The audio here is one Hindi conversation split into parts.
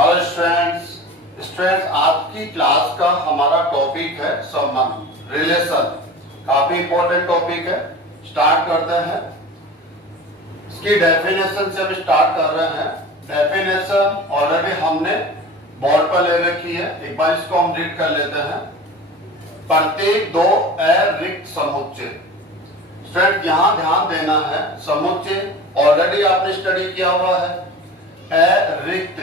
Hello students. स्टूडेंट्स, आपकी क्लास का हमारा टॉपिक है संबंध, रिलेशन। काफी इंपॉर्टेंट टॉपिक है। स्टार्ट करते हैं। इसकी डेफिनेशन से हम स्टार्ट कर रहे हैं। डेफिनेशन ऑलरेडी हमने बोर्ड पर ले रखी है, एक बार इसको हम रीड कर लेते हैं। प्रत्येक दो अरिक्त समुच्चय। स्टूडेंट यहाँ ध्यान देना है, समुच्चय ऑलरेडी आपने स्टडी किया हुआ है। अरिक्त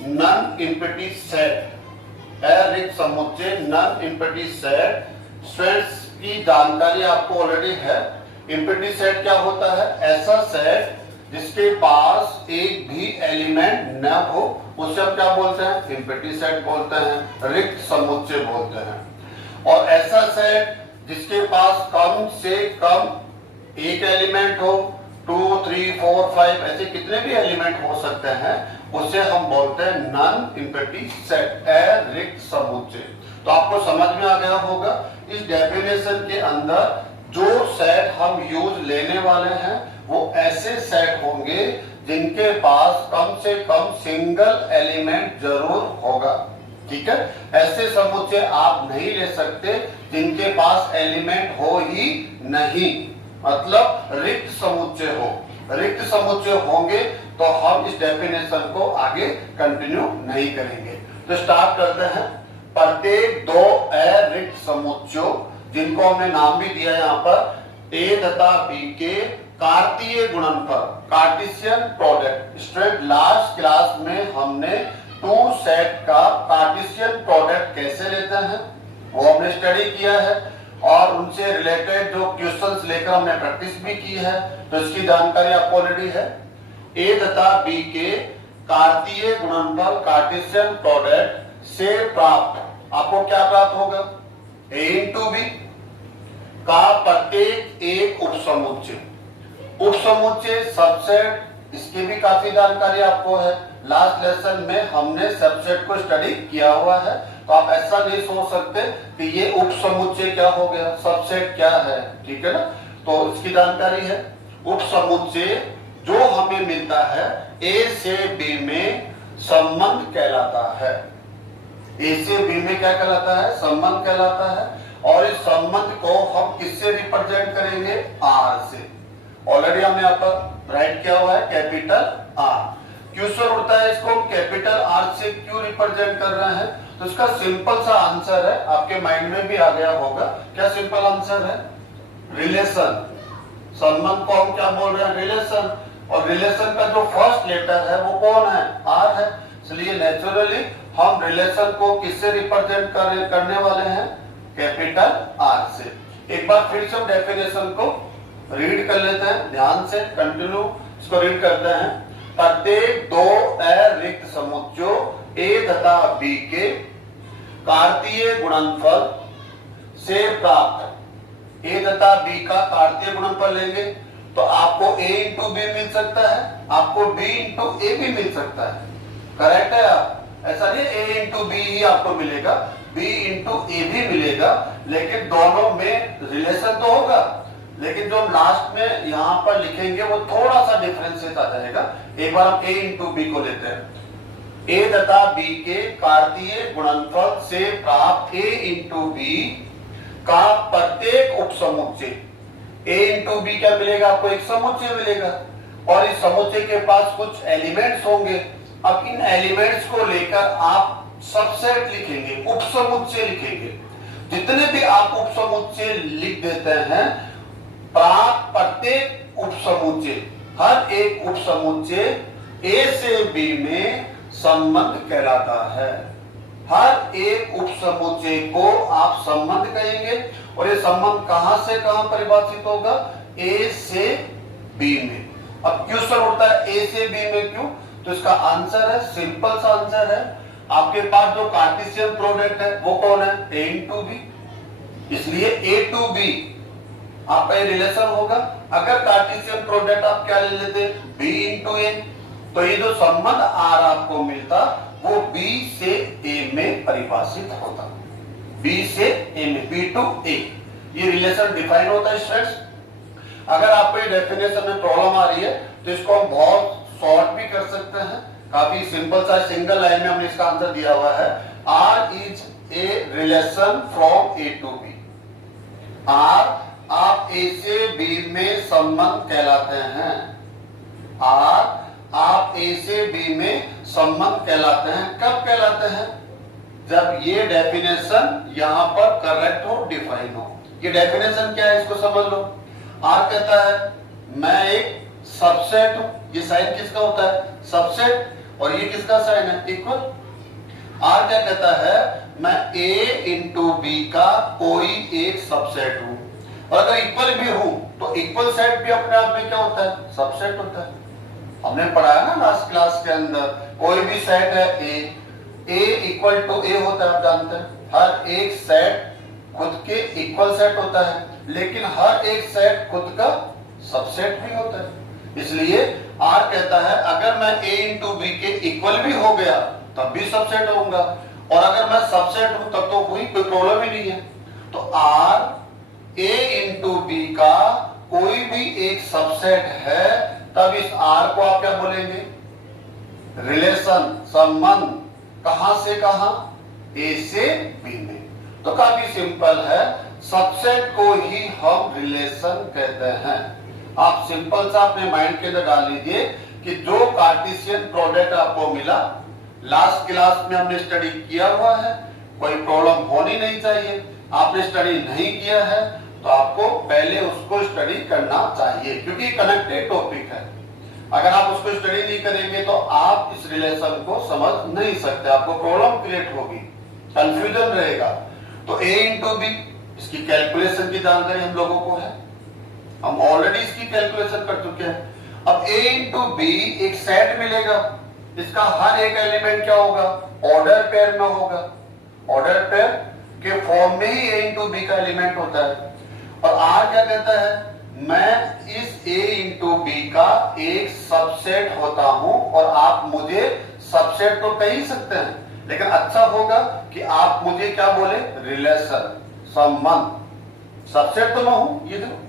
नॉन एम्प्टी सेट, अरिक्त समुच्चय नॉन एम्प्टी सेट। स्टूडेंट्स की जानकारी आपको ऑलरेडी है। एम्प्टी सेट क्या होता है? ऐसा सेट जिसके पास एक भी एलिमेंट न हो, उसे हम क्या बोलते हैं? एम्प्टी सेट बोलते हैं, रिक्त समुच्चय बोलते हैं। और ऐसा सेट जिसके पास कम से कम एक एलिमेंट हो, 2, 3, 4, 5 ऐसे कितने भी एलिमेंट हो सकते हैं, उसे हम बोलते हैं नॉन एम्प्टी सेट, अरिक्त समुच्चय। तो आपको समझ में आ गया होगा इस डेफिनेशन के अंदर जो सेट हम यूज लेने वाले हैं वो ऐसे सेट होंगे जिनके पास कम से कम सिंगल एलिमेंट जरूर होगा। ठीक है, ऐसे समुच्चय आप नहीं ले सकते जिनके पास एलिमेंट हो ही नहीं, मतलब रिक्त समुच्चय हो। रिक्त समुच्चय होंगे तो हम इस डेफिनेशन को आगे कंटिन्यू नहीं करेंगे। तो स्टार्ट करते हैं। प्रत्येक दो अरिक्त समुच्चयों, जिनको हमने नाम भी दिया यहाँ पर ए तथा बी के कार्तीय गुणनफल, Cartesian product. Student, last class में हमने टू सेट का कार्टेशियन प्रोडक्ट कैसे लेते हैं वो हमने स्टडी किया है, और उनसे रिलेटेड जो क्वेश्चंस लेकर हमने प्रैक्टिस भी की है, तो इसकी जानकारी आपको ऑलरेडी है। ए तथा बी के कार्तीय गुणनफल, कार्टेशियन प्रोडक्ट से प्राप्त आपको क्या प्राप्त होगा? ए इंटू बी का प्रत्येक एक उपसमुच्चय। उपसमुच्चय सबसेट, इसकी भी काफी जानकारी आपको है। लास्ट लेसन में हमने सबसेट को स्टडी किया हुआ है, तो आप ऐसा नहीं सोच सकते कि ये उपसमुच्चय क्या हो गया, सबसेट क्या है। ठीक है ना, तो इसकी जानकारी है। उपसमुच्चय जो हमें मिलता है ए से बी में संबंध कहलाता है। ए से बी में क्या कहलाता है? संबंध कहलाता है। और इस संबंध को हम किससे रिप्रेजेंट करेंगे? आर से। ऑलरेडी हमने यहाँ पर राइट किया हुआ है कैपिटल आर। क्वेश्चन उठता है इसको हम कैपिटल आर से क्यों रिप्रेजेंट कर रहे हैं? तो इसका सिंपल सा आंसर है, आपके माइंड में भी आ गया होगा। क्या सिंपल आंसर है? रिलेशन। संबंध को हम क्या बोल रहे हैं? रिलेशन। और रिलेशन का जो फर्स्ट लेटर है वो कौन है? आर है। इसलिए नेचुरली हम रिलेशन को किससे रिप्रेजेंट करने वाले हैं? कैपिटल आर से। एक बार फिर से डेफिनेशन को रीड कर लेते हैं ध्यान से, कंटिन्यू इसको रीड करते हैं। प्रत्येक दो अरिक्त समुच्चयों ए तथा बी के कार्तीय गुणनफल से प्राप्त, ए तथा बी का कार्तीय गुणनफल लेंगे तो आपको a इंटू बी मिल सकता है, आपको b इंटू ए भी मिल सकता है। करेक्ट है आप? ऐसा नहीं a इंटू बी ही आपको मिलेगा, b इंटू ए भी मिलेगा, लेकिन दोनों में रिलेशन तो होगा, लेकिन जो हम लास्ट में यहाँ पर लिखेंगे वो थोड़ा सा डिफरेंशिएट आ जाएगा। एक बार हम a इंटू बी को लेते हैं। a तथा b के कार्तीय गुणनफल से प्राप्त a इंटू बी का प्रत्येक उपसमुच्चय, a इंटू बी क्या मिलेगा? आपको एक समुच्चय मिलेगा, और इस समुच्चय के पास कुछ एलिमेंट्स होंगे। अब इन एलिमेंट्स को लेकर आप सबसेट लिखेंगे, उपसमुच्चय लिखेंगे। जितने भी आप उपसमुच्चय लिख देते हैं, प्राप्त प्रत्येक उपसमुच्चय, हर एक उपसमुच्चय ए से बी में संबंध कहलाता है। हर एक उपसमुच्चय को आप संबंध कहेंगे, और ये संबंध कहां से कहां परिभाषित होगा? ए से बी में। अब क्वेश्चन उठता है ए से बी में क्यों? तो इसका आंसर है, सिंपल सा आंसर है, आपके पास जो कार्टेशियन प्रोडक्ट है वो कौन है? ए इंटू बी। इसलिए ए टू बी आपका ये रिलेशन होगा। अगर कार्टेशियन प्रोडक्ट आप क्या ले लेते? बी इंटू ए, तो ये जो संबंध आर आपको मिलता वो बी से ए में परिभाषित होता। बी से ए में, बी टू ए, ये रिलेशन डिफाइन होता है स्टूडेंट्स। अगर आपको ये डेफिनेशन में प्रॉब्लम आ रही है तो इसको हम बहुत शॉर्ट भी कर सकते हैं, काफी सिंपल सा सिंगल लाइन में हमने इसका आंसर दिया हुआ है। R is a relation from A to B. R आप ए से बी में संबंध कहलाते हैं। आर आप ए से बी में संबंध कहलाते हैं। कब कहलाते हैं? जब ये डेफिनेशन यहां पर करेक्ट हो, डिफाइन हो। ये डेफिनेशन क्या है इसको समझ लो। आर कहता है मैं एक सबसेट हूं। ये साइन किसका होता है? सबसेट। और ये किसका साइन है? इक्वल। आर क्या कहता है? मैं ए इंटू बी का कोई एक सबसेट हूं। और अगर इक्वल भी हूं तो इक्वल सेट भी अपने आप में क्या होता है? सबसेट होता है। हमने पढ़ा है ना लास्ट क्लास के अंदर, कोई भी सेट है ए इक्वल टू ए होता है। आप जानते हैं हर एक सेट खुद के इक्वल सेट होता है, लेकिन हर एक सेट खुद का सबसेट भी होता है। इसलिए आर कहता है अगर मैं ए इंटू बी के इक्वल भी हो गया तब भी सबसेट होऊंगा, और अगर मैं सबसेट हूं तब तो कोई प्रॉब्लम ही नहीं है। तो आर ए इंटू बी का कोई भी एक सबसेट है, तब इस आर को आप क्या बोलेंगे? रिलेशन, संबंध। कहां से कहां? ए से बी में। तो काफी सिंपल है, सबसेट को ही हम रिलेशन कहते हैं। आप सिंपल सा अपने माइंड के अंदर डाल लीजिए कि जो कार्टेशियन प्रोडक्ट आपको मिला लास्ट क्लास में हमने स्टडी किया हुआ है, कोई प्रॉब्लम होनी नहीं चाहिए। आपने स्टडी नहीं किया है तो आपको पहले उसको स्टडी करना चाहिए, क्योंकि कनेक्टेड टॉपिक है। अगर आप उसको स्टडी नहीं करेंगे तो आप इस रिलेशन को समझ नहीं सकते, आपको प्रॉब्लम क्रिएट होगी, कंफ्यूजन रहेगा। तो ए इंटू बी, इसकी कैलकुलेशन की जानकारी हम लोगों को है, हम ऑलरेडी इसकी कैलकुलेशन कर चुके हैं। अब ए इंटू बी एक सेट मिलेगा, इसका हर एक एलिमेंट क्या होगा? ऑर्डर पेयर में होगा। ऑर्डर पेयर के फॉर्म में ही ए इंटू बी का एलिमेंट होता है। और आर क्या कहता है? मैं इस ए इंटू बी का एक सबसेट होता हूं, और आप मुझे सबसेट तो कह ही सकते हैं, लेकिन अच्छा होगा कि आप मुझे क्या बोले? रिलेशन, संबंध। सबसेट तो मैं हूं, ये देखो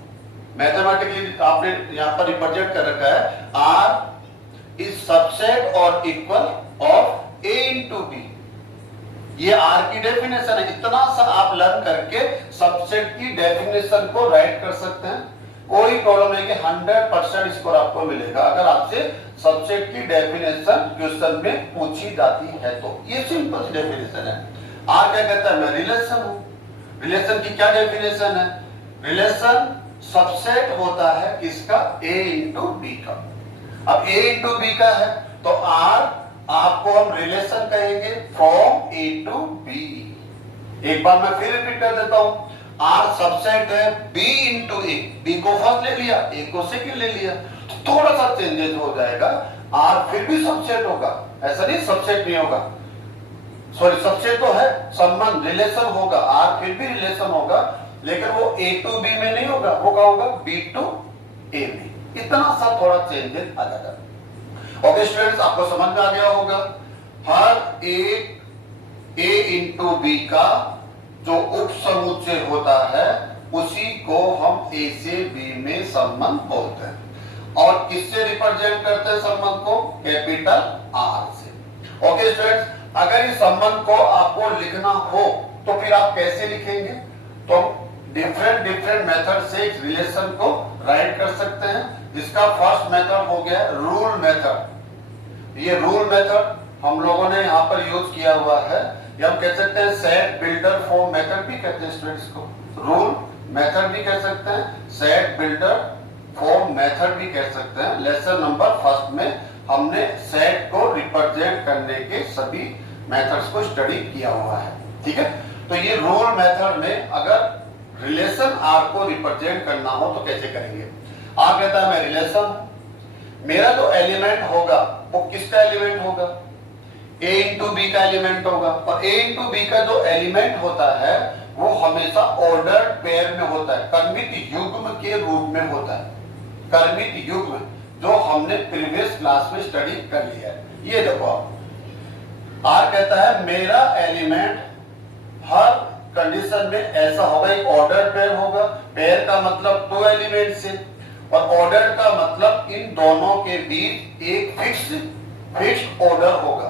मैथमेटिकली आपने यहां पर रिप्रेजेंट कर रखा है, आर इज सबसेट और equal of A into B. ये आर की डेफिनेशन है। इतना सा आप लर्न करके सबसेट की डेफिनेशन को राइट कर सकते हैं, कोई प्रॉब्लम नहीं कि 100% स्कोर आपको मिलेगा अगर आपसे सबसेट की डेफिनेशन क्वेश्चन में पूछी जाती है तो। ये सिंपल डेफिनेशन है। आर क्या कहता है? मैं रिलेशन हूं। रिलेशन की क्या डेफिनेशन है? रिलेशन सबसेट होता है किसका? ए इंटू बी का। अब ए इंटू बी का है तो आर आपको हम रिलेशन कहेंगे फ्रॉम ए टू बी। एक बार मैं फिर रिपीट कर देता हूं, आर सबसेट है बी इंटू ए। बी को फर्स्ट ले लिया, ए को सेकंड ले लिया, तो थोड़ा सा चेंजेस हो जाएगा। आर फिर भी सबसेट होगा, ऐसा नहीं सबसेट नहीं होगा, सॉरी सबसेट तो है, संबंध रिलेशन होगा, आर फिर भी रिलेशन होगा, लेकिन वो ए टू बी में नहीं होगा, वो क्या होगा? बी टू ए में। इतना सा थोड़ा चेंजेस आ जाएगा। ओके स्टूडेंट्स, आपको समझ में आ गया होगा। हर एक ए इंटू बी का जो उप समुच्चय होता है उसी को हम ए से बी में संबंध बोलते हैं। और किससे रिप्रेजेंट करते हैं संबंध को? कैपिटल आर से। ओके स्टूडेंट्स, अगर इस संबंध को आपको लिखना हो तो फिर आप कैसे लिखेंगे? तो डिफरेंट मेथड से इस रिलेशन को राइट कर सकते हैं, जिसका फर्स्ट मेथड हो गया रूल मेथड। ये रूल मेथड हम लोगों ने यहाँ पर यूज किया हुआ है, या हम कह सकते हैं सेट बिल्डर फॉर्म मेथड भी कहते हैं स्टूडेंट्स को, रूल मेथड भी कह सकते हैं, सेट बिल्डर फॉर्म मेथड भी कह सकते हैं। लेसन नंबर फर्स्ट में हमने सेट को रिप्रेजेंट करने के सभी मेथड्स को स्टडी किया हुआ है, ठीक है। तो ये रूल मेथड में अगर रिलेशन आर को रिप्रेजेंट करना हो तो कैसे करेंगे? आर कहता है मैं रिलेशन, मेरा जो एलिमेंट होगा वो किसका एलिमेंट होगा? ए इंटू बी का एलिमेंट होगा, और ए इंटू बी का जो एलिमेंट होता है वो हमेशा ऑर्डर पेयर में होता है, क्रमित युग्म के रूप में होता है। क्रमित युग्म जो हमने प्रीवियस क्लास में स्टडी कर लिया है। ये देखो आप, आर कहता है मेरा एलिमेंट हर कंडीशन में ऐसा होगा, एक ऑर्डर पेयर होगा। पेयर का मतलब 2 एलिमेंट से, और ऑर्डर का मतलब इन दोनों के बीच एक फिक्स फिक्स्ड ऑर्डर होगा।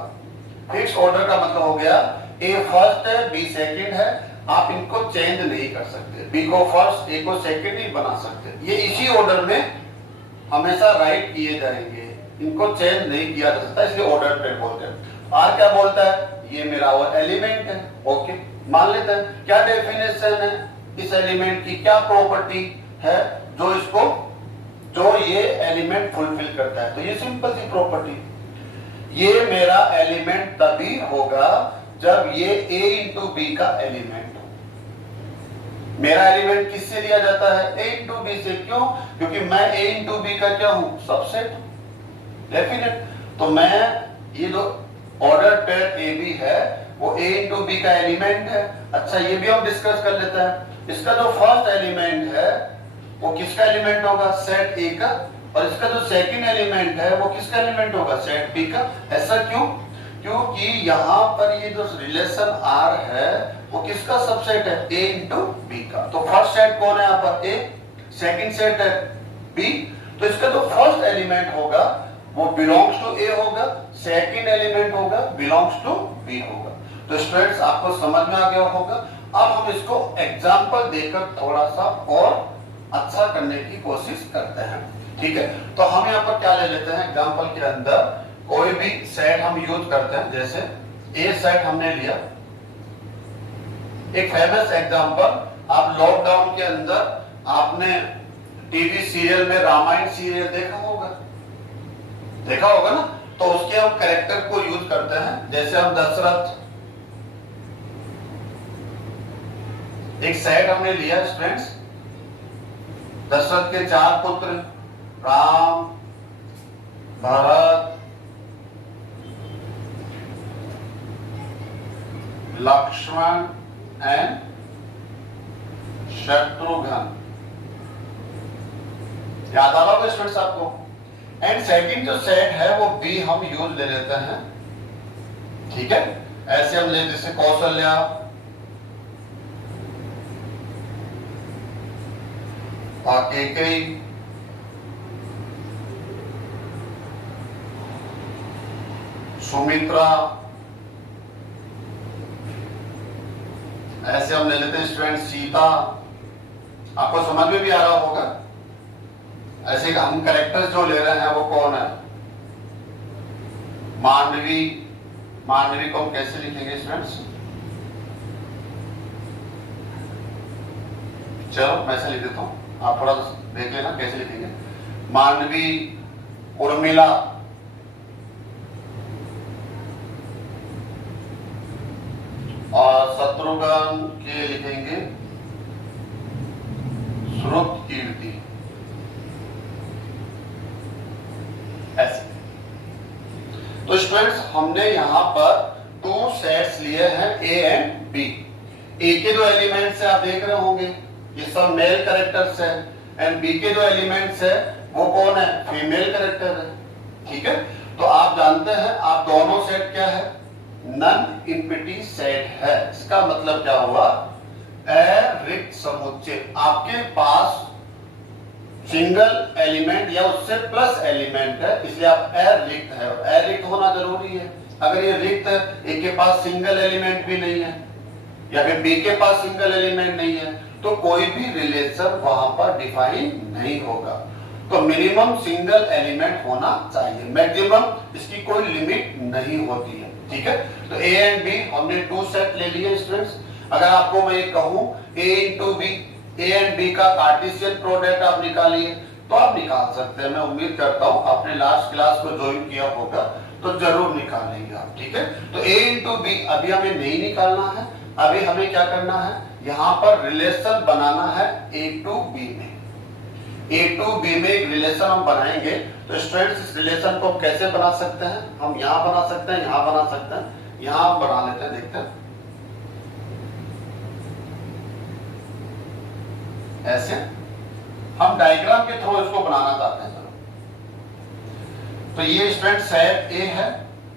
फिक्स्ड ऑर्डर का मतलब हो गया ए फर्स्ट है, बी सेकंड है, आप इनको चेंज नहीं कर सकते। बी को फर्स्ट, ए को सेकंड नहीं बना सकते। ये इसी ऑर्डर में हमेशा राइट किए जाएंगे, इनको चेंज नहीं किया जा सकता, इसलिए ऑर्डर पेयर बोलते हैं। आर क्या बोलता है, ये मेरा वो एलिमेंट है। ओके, मान लेते हैं क्या डेफिनेशन है इस एलिमेंट की, क्या प्रॉपर्टी है जो ये एलिमेंट फुलफिल करता है। तो ये सिंपल सी प्रॉपर्टी, ये मेरा एलिमेंट तभी होगा जब ये A इंटू बी का एलिमेंट हो। मेरा एलिमेंट किससे लिया जाता है, A इंटू बी से। क्यों? क्योंकि मैं A इंटू बी का क्या हूं, सबसेट हूं, डेफिनेट। तो मैं ये जो ऑर्डर पेयर ए बी है वो A इंटू बी का एलिमेंट है। अच्छा, ये भी हम डिस्कस कर लेते हैं। इसका जो फर्स्ट एलिमेंट है वो किसका एलिमेंट होगा, सेट ए का, और इसका जो सेकंड एलिमेंट है वो किसका एलिमेंट होगा, सेट बी का। ऐसा क्यों? क्योंकि यहां पर ये जो रिलेशन आर है वो किसका सबसेट है, ए इंटू बी का। तो फर्स्ट सेट कौन है यहाँ पर, ए, सेकंड सेट है बी। तो इसका जो फर्स्ट एलिमेंट होगा वो बिलोंग्स टू ए होगा, सेकंड एलिमेंट होगा बिलोंग्स टू बी होगा। तो स्टूडेंट्स आपको समझ में आ गया होगा। अब हम इसको एग्जाम्पल देकर थोड़ा सा और अच्छा करने की कोशिश करते हैं, ठीक है। तो हम यहाँ पर क्या ले लेते हैं, एग्जाम्पल के अंदर कोई भी सेट हम यूज करते हैं। जैसे ए सेट हमने लिया, एक फेमस एग्जाम्पल, आप लॉकडाउन के अंदर आपने टीवी सीरियल में रामायण सीरियल देखा होगा ना। तो उसके हम कैरेक्टर को यूज करते हैं। जैसे हम दशरथ, एक सेट हमने लिया स्टूडेंट्स, दशरथ के 4 पुत्र, राम, भरत, लक्ष्मण एंड शत्रुघ्न। याद आ रहा होगा स्टूडेंट्स आपको। एंड सेकंड जो सेट है वो बी हम यूज ले लेते हैं, ठीक है। ऐसे हम ले, जैसे कौशल्या, कैकेयी, सुमित्रा, ऐसे हम ले लेते हैं स्टूडेंट सीता। आपको समझ में भी आ रहा होगा। ऐसे हम कैरेक्टर्स जो ले रहे हैं वो कौन है, मांडवी। मांडवी को हम कैसे लिखेंगे स्टूडेंट्स, चलो मैं ऐसे लिख देता हूं, आप थोड़ा देख लेना कैसे लिखेंगे। मांडवी, उर्मिला, और शत्रुघ्न के लिखेंगे श्रुतकीर्ति। ऐसे तो स्टूडेंट्स हमने यहां पर 2 सेट्स लिए हैं, ए एंड बी। ए के जो एलिमेंट्स है आप देख रहे होंगे ये सब मेल कैरेक्टर्स है, एंड बी के जो एलिमेंट्स है वो कौन है, फीमेल कैरेक्टर है, ठीक है। तो आप जानते हैं आप दोनों सेट क्या है, नन इम्पिटी सेट है। इसका मतलब क्या हुआ, रिक्त समुच्चय। आपके पास सिंगल एलिमेंट या उससे प्लस एलिमेंट है, इसलिए आप रिक्त है, और रिक्त होना जरूरी है। अगर ये रिक्त है, ए के पास सिंगल एलिमेंट भी नहीं है या फिर बी के पास सिंगल एलिमेंट नहीं है, तो कोई भी रिलेशन वहां पर डिफाइन नहीं होगा। तो मिनिमम सिंगल एलिमेंट होना चाहिए, मैक्सिमम इसकी कोई लिमिट नहीं होती है, ठीक है। तो ए एंड बी हमने 2 सेट ले लिए स्टूडेंट्स। अगर आपको मैं ये कहूं A into B, A and B का कार्टेशियन प्रोडक्ट आप निकालिए, तो आप निकाल सकते हैं। मैं उम्मीद करता हूं आपने लास्ट क्लास को ज्वाइन किया होगा तो जरूर निकालेंगे आप, ठीक है। तो ए इंटू बी अभी हमें नहीं निकालना है, अभी हमें क्या करना है, यहां पर रिलेशन बनाना है ए टू बी में। ए टू बी में एक रिलेशन हम बनाएंगे। तो स्टूडेंट्स इस रिलेशन को हम कैसे बना सकते हैं, हम यहां बना सकते हैं, यहां बना सकते हैं, यहां हम बना लेते हैं, देखते हैं ऐसे। हम डायग्राम के थ्रू इसको बनाना चाहते हैं। तो ये स्टूडेंट सेट ए है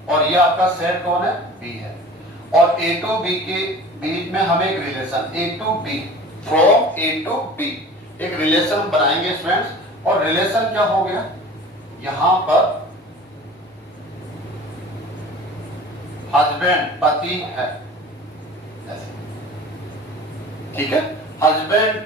और ये आपका सेट कौन है, बी है। और ए टू बी के बीच में हम एक relation A to B, from A to B एक रिलेशन बनाएंगे स्टूडेंट्स। और रिलेशन क्या हो गया, यहां पर हस्बैंड पति है, ऐसे, ठीक है। हस्बैंड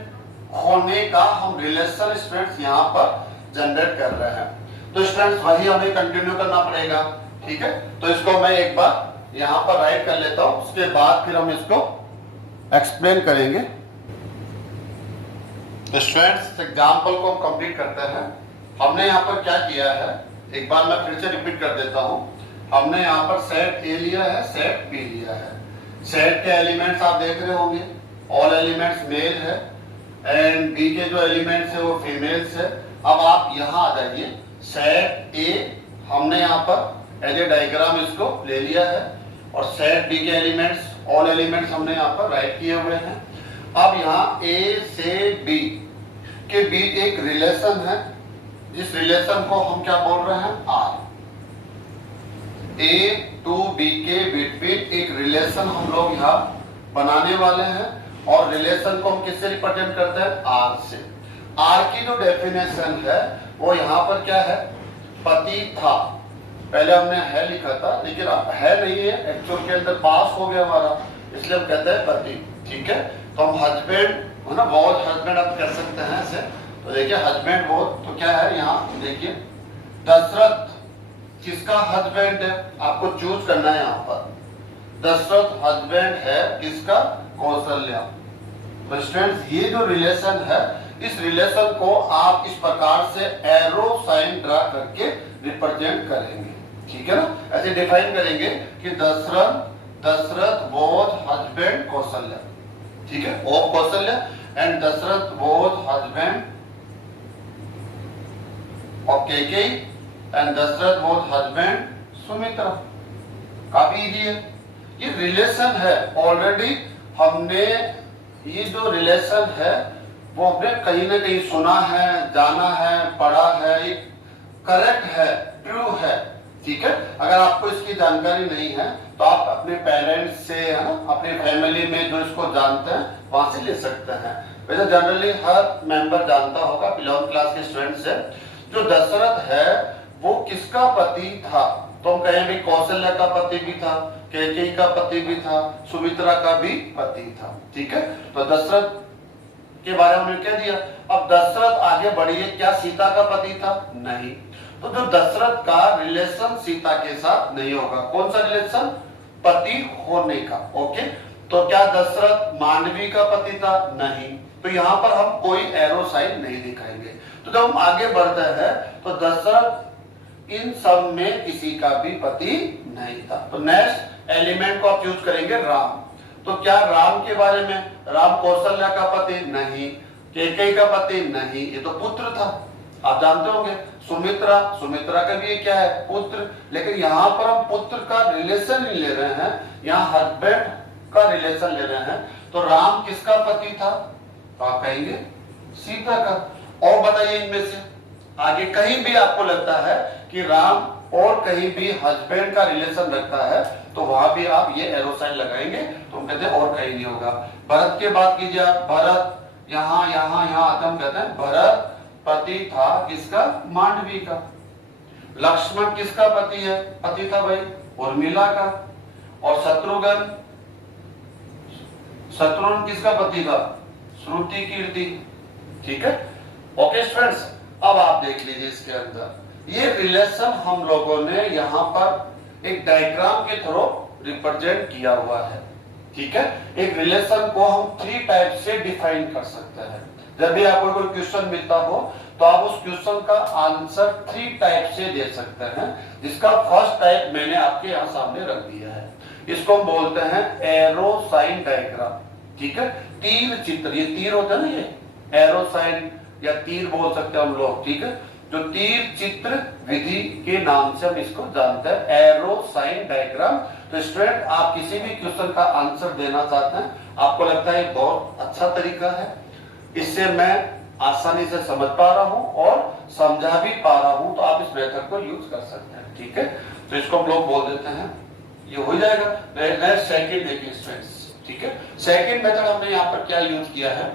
होने का हम रिलेशन स्टूडेंट्स यहाँ पर जनरेट कर रहे हैं, तो स्टूडेंट्स वही हमें कंटिन्यू करना पड़ेगा, ठीक है। तो इसको मैं एक बार यहाँ पर राइट कर लेता हूँ, उसके बाद फिर हम इसको एक्सप्लेन करेंगे। स्टूडेंट्स एग्जाम्पल को हम कंप्लीट करते हैं। हमने यहाँ पर क्या किया है, एक बार मैं फिर से रिपीट कर देता हूँ। हमने यहाँ पर सेट ए लिया है, सेट बी लिया है। सेट के एलिमेंट्स आप देख रहे होंगे, ऑल एलिमेंट्स मेल है एंड बी के जो एलिमेंट्स है वो फीमेल्स है। अब आप यहाँ आ जाइए, सेट ए हमने यहाँ पर एज ए डायग्राम इसको ले लिया है और सेट बी के एलिमेंट्स, ऑल एलिमेंट्स हमने यहाँ पर राइट किए हुए हैं। अब यहाँ ए से बी के बीच एक रिलेशन है, जिस रिलेशन को हम क्या बोल रहे हैं, आर। ए टू बी के बिटवीन एक रिलेशन हम लोग यहाँ बनाने वाले हैं और रिलेशन को हम किससे रिप्रेजेंट करते हैं, आर से। आर की जो डेफिनेशन है वो यहाँ पर क्या है, पति था। पहले हमने है लिखा था, लेकिन अब है नहीं है, एक्चुअल के अंदर पास हो गया हमारा, इसलिए हम कहते हैं पति, ठीक है। तो हम हस्बैंड है ना, बहुत हस्बैंड आप कह सकते हैं ऐसे। तो देखिए हस्बैंड बहुत, तो क्या है यहाँ देखिए, दशरथ किसका हस्बैंड है, आपको चूज करना है यहाँ पर। दशरथ हस्बैंड है किसका, कौशल्या। तो स्टूडेंट्स ये जो रिलेशन है, इस रिलेशन को आप इस प्रकार से एरो साइन ड्रा करके रिप्रेजेंट करेंगे, ठीक है ना। ऐसे डिफाइन करेंगे कि दशरथ वॉज हस्बैंड कौशल्या, ठीक है, of Kaushalya, and Dashrath was husband of Kaikeyi and Dashrath was husband Sumitra. काफी इजी है, ये रिलेशन है। ऑलरेडी हमने ये जो रिलेशन है वो हमने कहीं ना कहीं सुना है, जाना है, पढ़ा है, ये करेक्ट है, ट्रू है, ठीक है। अगर आपको इसकी जानकारी नहीं है तो आप अपने पेरेंट्स से, है ना, अपने फैमिली में जो इसको जानते हैं वहां से ले सकते हैं। वैसे जनरली हर मेंबर जानता होगा, 11th क्लास के स्टूडेंट से, जो दशरथ है वो किसका पति था, तो हम कहें भी कौशल्या का पति भी था, कैकेयी का पति भी था, सुमित्रा का भी पति था, ठीक है। तो दशरथ के बारे में उन्होंने क्या दिया। अब दशरथ आगे बढ़िए, क्या सीता का पति था, नहीं। तो जो दशरथ का रिलेशन सीता के साथ नहीं होगा, कौन सा रिलेशन, पति होने का, ओके। तो क्या दशरथ मांडवी का पति था, नहीं। तो यहाँ पर हम कोई एरो साइन नहीं दिखाएंगे। तो जब हम आगे बढ़ते हैं तो दशरथ इन सब में किसी का भी पति नहीं था। तो नेक्स्ट एलिमेंट को आप यूज करेंगे राम। तो क्या राम के बारे में, राम कौशल्या का पति नहीं, कैकेयी का पति नहीं, ये तो पुत्र था, आप जानते होंगे। सुमित्रा का भी क्या है, पुत्र। लेकिन यहाँ पर हम पुत्र का रिलेशन नहीं ले रहे हैं, यहाँ हस्बैंड का रिलेशन ले रहे हैं। तो राम किसका पति था, तो आप कहेंगे सीता का। और बताइए इनमें से आगे कहीं भी आपको लगता है कि राम और कहीं भी हस्बैंड का रिलेशन रखता है तो वहां भी आप ये एरो साइन लगाएंगे, तो हम कहते हैं और कहीं नहीं होगा। भरत की बात कीजिए आप, भरत यहाँ यहाँ यहाँ आते, हम कहते हैं भरत पति था किसका, मांडवी का। लक्ष्मण किसका पति है, पति था भाई उर्मिला का। और शत्रुघ्न किसका पति था, श्रुति कीर्ति, ठीक है। ओके स्टूडेंट्स, अब आप देख लीजिए इसके अंदर ये रिलेशन हम लोगों ने यहाँ पर एक डायग्राम के थ्रू रिप्रेजेंट किया हुआ है, ठीक है। एक रिलेशन को हम 3 टाइप से डिफाइन कर सकते हैं। जब भी आपको कोई क्वेश्चन मिलता हो तो आप उस क्वेश्चन का आंसर 3 टाइप से दे सकते हैं, जिसका फर्स्ट टाइप मैंने आपके यहाँ सामने रख दिया है। इसको हम बोलते हैं एरो साइन डायग्राम, ठीक है। तीर चित्र, ये तीर होता है ना, ये एरो साइन या तीर बोल सकते हैं हम लोग, ठीक है। जो तीर चित्र विधि के नाम से हम इसको जानते हैं, एरो साइन डायग्राम। तो स्टूडेंट आप किसी भी क्वेश्चन का आंसर देना चाहते हैं, आपको लगता है बहुत अच्छा तरीका है, इससे मैं आसानी से समझ पा रहा हूं और समझा भी पा रहा हूं, तो आप इस मेथड को यूज कर सकते हैं, ठीक है। तो इसको हम लोग बोल देते हैं, ये हो जाएगा। नेक्स्ट सेकंड देखिए स्टूडेंट्स, ठीक है। सेकंड मेथड हमने यहाँ पर क्या यूज किया है,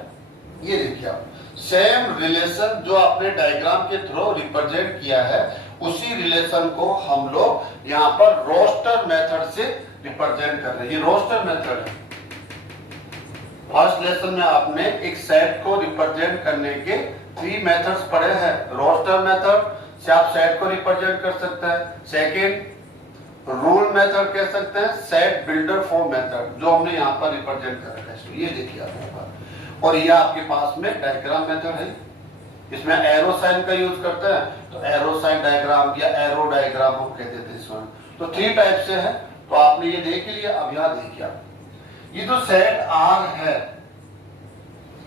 ये देखिए आप, सेम रिलेशन जो आपने डायग्राम के थ्रू रिप्रेजेंट किया है, उसी रिलेशन को हम लोग यहाँ पर रोस्टर मेथड से रिप्रेजेंट कर रहे हैं। ये रोस्टर मेथड है। फर्स्ट लेसन में आपने एक सेट को रिप्रेजेंट करने के 3 मेथड्स पढ़े हैं। रोस्टर मेथड से आप सेट को रिप्रेजेंट कर सकते हैं। सेकेंड रूल मेथड कह सकते हैं, सेट बिल्डर फॉर्म मेथड जो हमने यहाँ पर रिप्रेजेंट कर रखा है। ये देखिए आप यहाँ पर, और ये आपके पास में डायग्राम मेथड है। इसमें एरो साइन का यूज करते हैं, तो एरो साइन डायग्राम या एरो डायग्राम हम कह देते हैं इसमें। तो 3 टाइप से है, तो आपने ये देख लिया। अब यहाँ देखिए आप, ये जो सेट आर है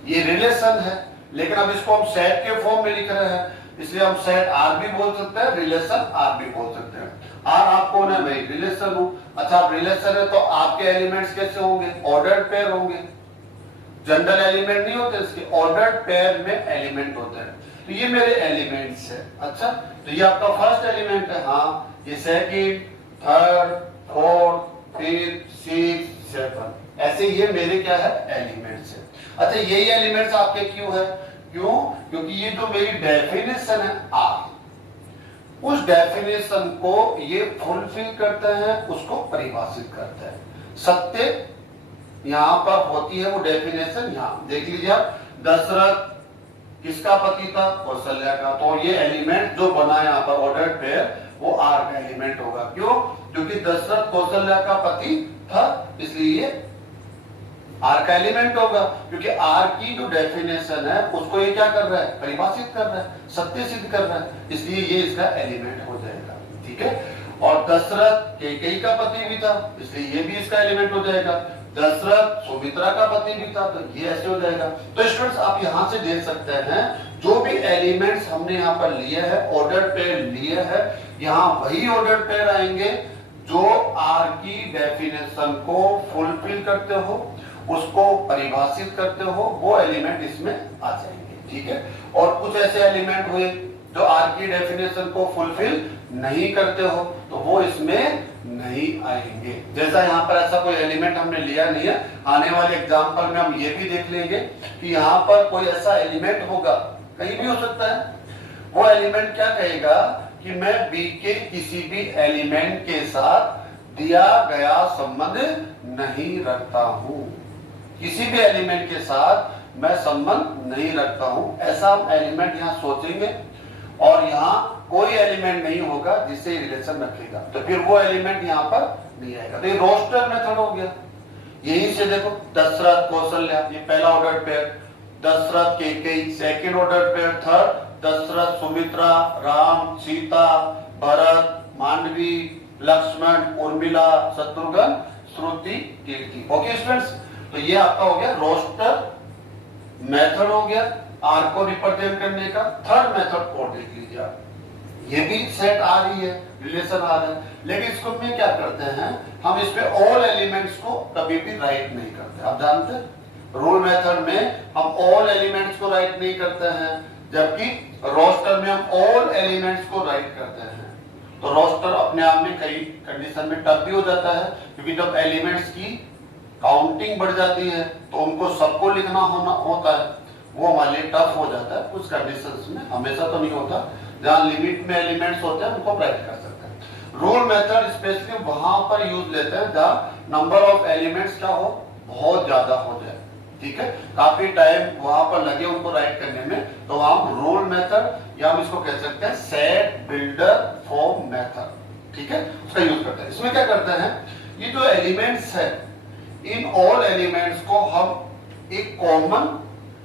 ये रिलेशन है, लेकिन अब इसको हम सेट के फॉर्म में लिख रहे हैं, इसलिए हम सेट आर भी बोल सकते हैं, रिलेशन आर भी बोल सकते हैं। आर आप कौन है भाई? रिलेशन हूं। अच्छा, रिलेशन है तो आपके एलिमेंट्स कैसे होंगे? ऑर्डर्ड पेयर होंगे। जनरल एलिमेंट नहीं होते इसके, ऑर्डर्ड पेयर में एलिमेंट होते हैं। तो ये मेरे एलिमेंट्स है। अच्छा, तो ये आपका फर्स्ट एलिमेंट है। हाँ, ये second, third, fourth, fifth, six, seven, ऐसे ये मेरे क्या है? एलिमेंट्स है। अच्छा, यही एलिमेंट्स आपके क्यों है? क्यों? क्योंकि ये जो मेरी डेफिनेशन है आर, उस डेफिनेशन को ये फुलफिल करते हैं, उसको परिभाषित करते हैं। सत्य यहां पर होती है वो डेफिनेशन। यहां देख लीजिए आप, दशरथ किसका पति था? कौशल्या का। तो ये एलिमेंट जो बना है यहाँ पर ऑर्डर्ड पेयर, वो आर का एलिमेंट होगा। क्यों? क्योंकि दशरथ कौशल्या का पति था, इसलिए आर का एलिमेंट होगा। क्योंकि आर की जो डेफिनेशन है उसको ये क्या कर रहा है? परिभाषित कर रहा है, सत्य सिद्ध कर रहा है, इसलिए ये इसका एलिमेंट हो जाएगा। ठीक है। और दशरथ कैकेयी का पति भी था, इसलिए ये भी इसका एलिमेंट हो जाएगा। दशरथ सुमित्रा का पति भी था, तो ये ऐसे हो जाएगा। तो स्टूडेंट्स आप यहां से देख सकते हैं, जो भी एलिमेंट्स हमने यहाँ पर लिए हैं, ऑर्डर्ड पेयर लिए हैं, यहाँ वही ऑर्डर्ड पेयर आएंगे जो आर की डेफिनेशन को फुलफिल करते हो, उसको परिभाषित करते हो, वो एलिमेंट इसमें आ जाएंगे। ठीक है। और कुछ ऐसे एलिमेंट हुए जो आर की डेफिनेशन को फुलफिल नहीं करते हो, तो वो इसमें नहीं आएंगे। जैसा यहाँ पर ऐसा कोई एलिमेंट हमने लिया नहीं है। आने वाले एग्जाम्पल में हम ये भी देख लेंगे कि यहाँ पर कोई ऐसा एलिमेंट होगा, कहीं भी हो सकता है। वो एलिमेंट क्या कहेगा कि मैं बी के किसी भी एलिमेंट के साथ दिया गया संबंध नहीं रखता हूं। किसी भी एलिमेंट के साथ मैं संबंध नहीं रखता हूं, ऐसा हम एलिमेंट यहाँ सोचेंगे। और यहाँ कोई एलिमेंट नहीं होगा जिससे रिलेशन रखेगा, तो फिर वो एलिमेंट यहाँ पर नहीं आएगा। तो ये रोस्टर मेथड हो गया। यही से देखो, दशरथ कौशल्या ये पहला order pair, Dasharath Kaikeyi second order pair, third Dasharath Sumitra, Ram Sita, Bharat Mandavi, Lakshman Urmila, Shatrughna Shrutikirti. Okay students, तो ये आपका हो गया रोस्टर मेथड हो गया आर को रिप्रेजेंट करने का। थर्ड मेथड और देख लीजिए आप, ये भी सेट आ रही है, रिलेशन आ रहा है, लेकिन इसको में क्या करते हैं, हम इस पे ऑल एलिमेंट्स को कभी भी राइट नहीं करते। आप जानते हैं रूल मेथड में हम ऑल एलिमेंट्स को राइट नहीं करते हैं, जबकि रोस्टर में हम ऑल एलिमेंट्स को राइट करते हैं। तो रोस्टर अपने आप में कई कंडीशन में टफ भी हो जाता है, क्योंकि जब एलिमेंट्स की काउंटिंग बढ़ जाती है तो उनको सबको लिखना होता है, वो हमारे लिए टफ हो जाता है। कुछ कंडीशंस में, हमेशा तो नहीं होता, जहां लिमिट में एलिमेंट्स होते हैं उनको राइट कर सकते हैं। रूल मेथड स्पेशली वहां पर यूज लेते हैं जहां नंबर ऑफ एलिमेंट्स क्या हो, बहुत ज्यादा हो जाए। ठीक है, काफी टाइम वहां पर लगे उनको राइट करने में, तो वहां रूल मेथड या हम इसको कह सकते हैं सेट बिल्डर फॉर्म मेथड, ठीक है, उसका यूज करते हैं। इसमें क्या करते हैं, ये जो एलिमेंट्स है, इन ऑल एलिमेंट्स को हम एक कॉमन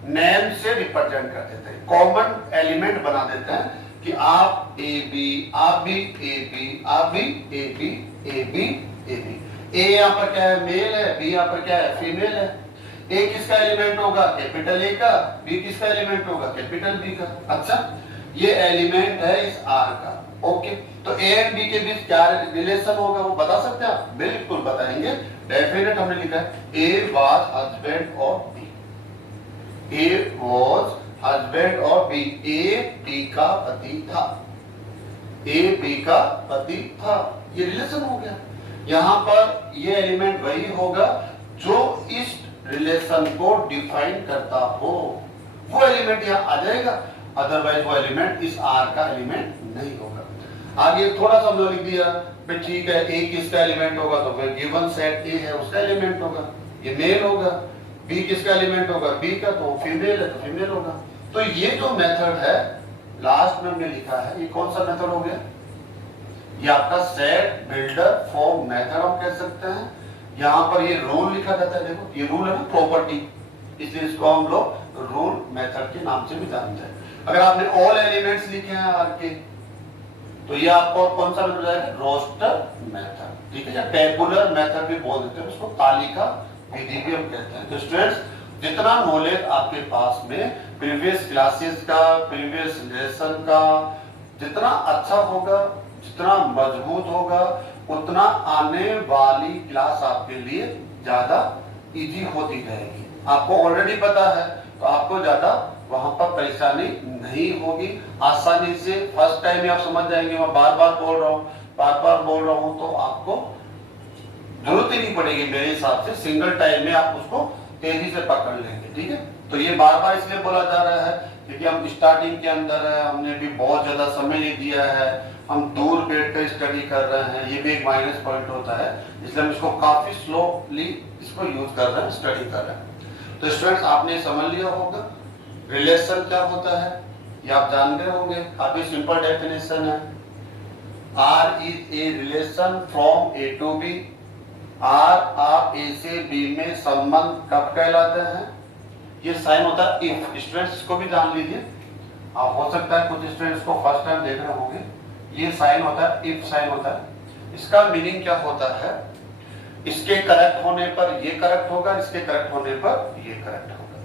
नेम से रिप्रेजेंट कर देते हैं, कॉमन एलिमेंट बना देते हैं कि आप ए बी, आप भी ए बी, आप भी A B, A B, A B. A यहाँ पर क्या है, मेल है, बी यहाँ पर क्या है, फीमेल है। ए किसका एलिमेंट होगा, कैपिटल ए का, बी किसका एलिमेंट होगा, कैपिटल बी का। अच्छा, ये एलिमेंट है इस आर का। ओके, तो ए एंड बी के बीच क्या रिलेशन होगा वो बता सकते हैं आप? बिल्कुल बताएंगे, डेफिनेट हमने लिखा है, A was husband of B, A was husband of B, A B का पति था, ए बी का पति था, ये रिलेशन हो गया। यहां पर ये एलिमेंट वही होगा जो इस रिलेशन को डिफाइन करता हो, वो एलिमेंट यहां आ जाएगा, अदरवाइज वो एलिमेंट इस आर का एलिमेंट नहीं होगा। आगे थोड़ा सा हमने लिख दिया भाई ठीक है, ए किसका एलिमेंट होगा, तो फिर गिवन सेट ए है उसका एलिमेंट होगा, ये मेल होगा। बी किसका एलिमेंट होगा, बी का, तो फीमेल है तो फीमेल होगा। तो ये जो मेथड है लास्ट में हमने लिखा है, ये कौन सा मेथड हो गया, ये आपका सेट बिल्डर फॉर्म मेथड हम कह सकते हैं। यहाँ पर ये रूल लिखा जाता है, देखो ये रूल है ना, प्रॉपर्टी, इसलिए इसको हम लोग रूल मेथड के नाम से भी जानते हैं। अगर आपने ऑल एलिमेंट्स लिखे हैं आर के, तो ये आपको कौन सा मेथड आएगा, रोस्टर मेथड, ठीक है, या टेबुलर मेथड भी बोल देते हैं उसको, तालिका विधि भी हम कहते हैं। तो स्टूडेंट्स, जितना नॉलेज आपके पास में प्रीवियस क्लासेस का, प्रीवियस लेसन का जितना अच्छा होगा, जितना मजबूत होगा, उतना आने वाली क्लास आपके लिए ज्यादा इजी होती जाएगी। आपको ऑलरेडी पता है तो आपको ज्यादा वहां पर परेशानी नहीं होगी, आसानी से फर्स्ट टाइम में आप समझ जाएंगे। मैं बार बार बोल रहा हूँ, तो आपको जरूरत ही नहीं पड़ेगी मेरे हिसाब से, सिंगल टाइम में आप उसको तेजी से पकड़ लेंगे, ठीक है। तो ये बार बार इसलिए बोला जा रहा है क्योंकि हम स्टार्टिंग के अंदर है, हमने भी बहुत ज्यादा समय नहीं दिया है, हम दूर बैठकर स्टडी कर रहे हैं, ये भी एक माइनस पॉइंट होता है, इसलिए हम इसको काफी स्लोली इसको यूज कर रहे हैं, स्टडी कर रहे हैं। तो स्टूडेंट्स, आपने समझ लिया होगा रिलेशन क्या होता है, ये आप जान गए होंगे, काफी सिंपल डेफिनेशन है। R is a relation from A to B. R आप ए से बी में संबंध कब कहलाते हैं, ये साइन होता है इफ। स्टूडेंट्स को भी जान लीजिए, आप हो सकता है कुछ स्टूडेंट्स को फर्स्ट टाइम देख रहे होंगे, ये साइन होता है इफ साइन होता है। इसका मीनिंग क्या होता है, इसके करेक्ट होने पर ये करेक्ट होगा, इसके करेक्ट होने पर ये करेक्ट होगा,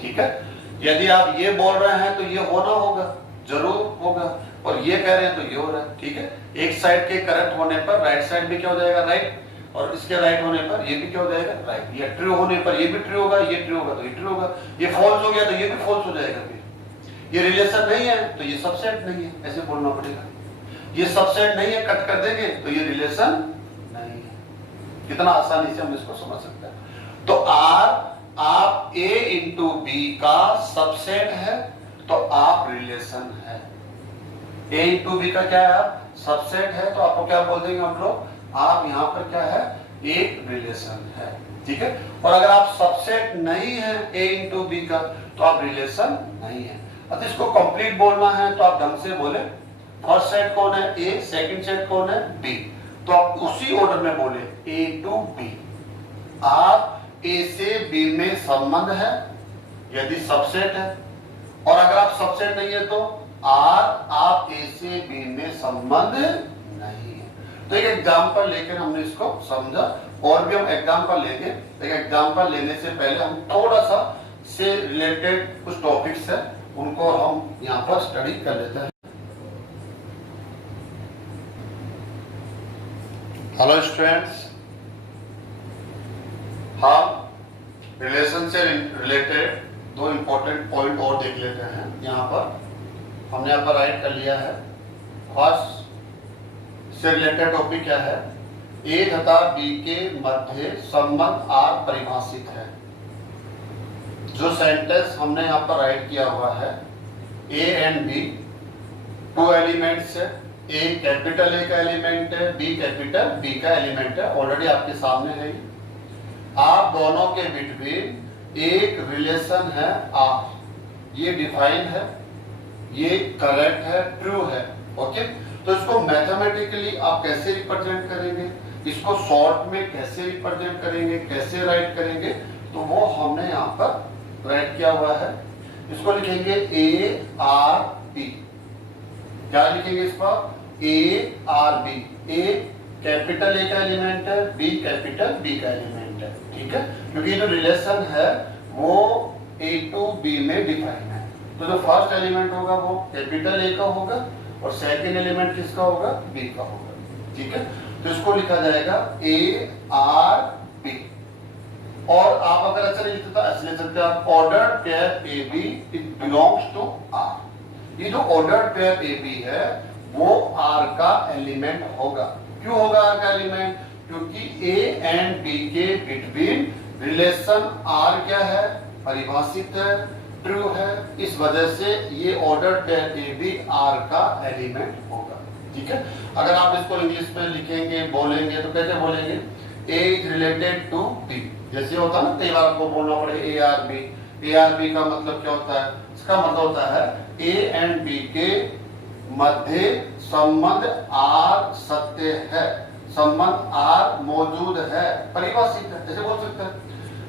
ठीक है। यदि आप ये बोल रहे हैं तो ये होना होगा, जरूर होगा, और ये कह रहे हैं तो ये हो रहा है, ठीक है। एक साइड के करेक्ट होने पर राइट साइड भी क्या हो जाएगा, राइट, और इसके राइट होने पर ये भी क्या हो जाएगा, राइट। ये ट्रू होने पर ये भी ट्रू होगा, ये ट्रू होगा तो ये ट्रू होगा, ये फॉल्स हो गया तो ये भी फॉल्स हो जाएगा। फिर ये रिलेशन नहीं है तो ये सबसेट नहीं है, ऐसे बोलना पड़ेगा। ये सबसेट नहीं है, कट कर देंगे तो ये रिलेशन नहीं है। कितना आसानी से हम इसको समझ सकते हैं। तो आर आप ए इंटू बी का सबसेट है तो आप रिलेशन है। ए इंटू बी का क्या है, सबसेट है, तो आपको क्या बोल देंगे हम लोग, आप यहाँ पर क्या है, एक रिलेशन है, ठीक है। और अगर आप सबसेट नहीं है ए इंटू बी का तो आप रिलेशन नहीं है। अब इसको कंप्लीट बोलना है तो आप ढंग से बोले, फर्स्ट सेट कौन है, ए, सेकंड सेट कौन है, बी, तो आप उसी ऑर्डर में बोले ए टू बी। आप ए से बी में संबंध है यदि सबसेट है, और अगर आप सबसेट नहीं है तो आर आप ए से बी में संबंध नहीं है। तो एक एग्जांपल लेकर हमने इसको समझा, और भी हम एग्जांपल लेंगे, लेकिन एग्जांपल लेने से पहले हम थोड़ा सा से रिलेटेड कुछ टॉपिक्स है उनको हम यहाँ पर स्टडी कर लेते हैं। हेलो स्टूडेंट्स, हम रिलेशन से रिलेटेड दो इंपॉर्टेंट पॉइंट और देख लेते हैं। यहाँ पर हमने यहाँ पर राइट कर लिया है। फर्स्ट से रिलेटेड टॉपिक क्या है, ए तथा बी के मध्य संबंध आर परिभाषित है। जो सेंटेंस हमने यहाँ पर राइट किया हुआ है, A and B two elements है, ए कैपिटल ए का एलिमेंट है, बी कैपिटल बी का एलिमेंट है, ऑलरेडी आपके सामने है। आप दोनों के बिटवीन एक रिलेशन है आर, ये डिफाइन है, ये करेक्ट है, ट्रू है, ओके। तो इसको मैथमेटिकली आप कैसे रिप्रेजेंट करेंगे, इसको शॉर्ट में कैसे रिप्रेजेंट करेंगे, कैसे राइट करेंगे, तो वो हमने यहाँ पर राइट किया हुआ है। इसको लिखेंगे ए आर बी। क्या लिखेंगे इस पर, A R B. A capital A का एलिमेंट है, बी कैपिटल बी का एलिमेंट है, ठीक है, क्योंकि जो रिलेशन है वो ए टू बी में डिफाइन है। तो जो फर्स्ट एलिमेंट होगा वो कैपिटल ए का होगा और सेकंड एलिमेंट किसका होगा, बी का होगा, ठीक है। तो इसको लिखा जाएगा ए आर बी। और आप अगर ऐसा नहीं लिखते तो ऐसे लिख सकते हैं, order pair A B it belongs to R. ये जो ऑर्डर पेयर ए बी है वो आर का एलिमेंट होगा। क्यों होगा आर का एलिमेंट, क्योंकि ए एंड बी के बिटवीन रिलेशन आर क्या है, परिभाषित है, ट्रू है, इस वजह से ये order pair A B R का एलिमेंट होगा, ठीक है। अगर आप इसको इंग्लिश में लिखेंगे बोलेंगे तो कैसे बोलेंगे, A is related to B, जैसे होता है ना कई बार आपको बोलना पड़े A R B. A R B का मतलब क्या होता है, इसका मतलब होता है ए एंड बी के मध्य संबंध आर सत्य है, संबंध आर मौजूद है, परिभाषित है, ऐसे बोल सकते हैं।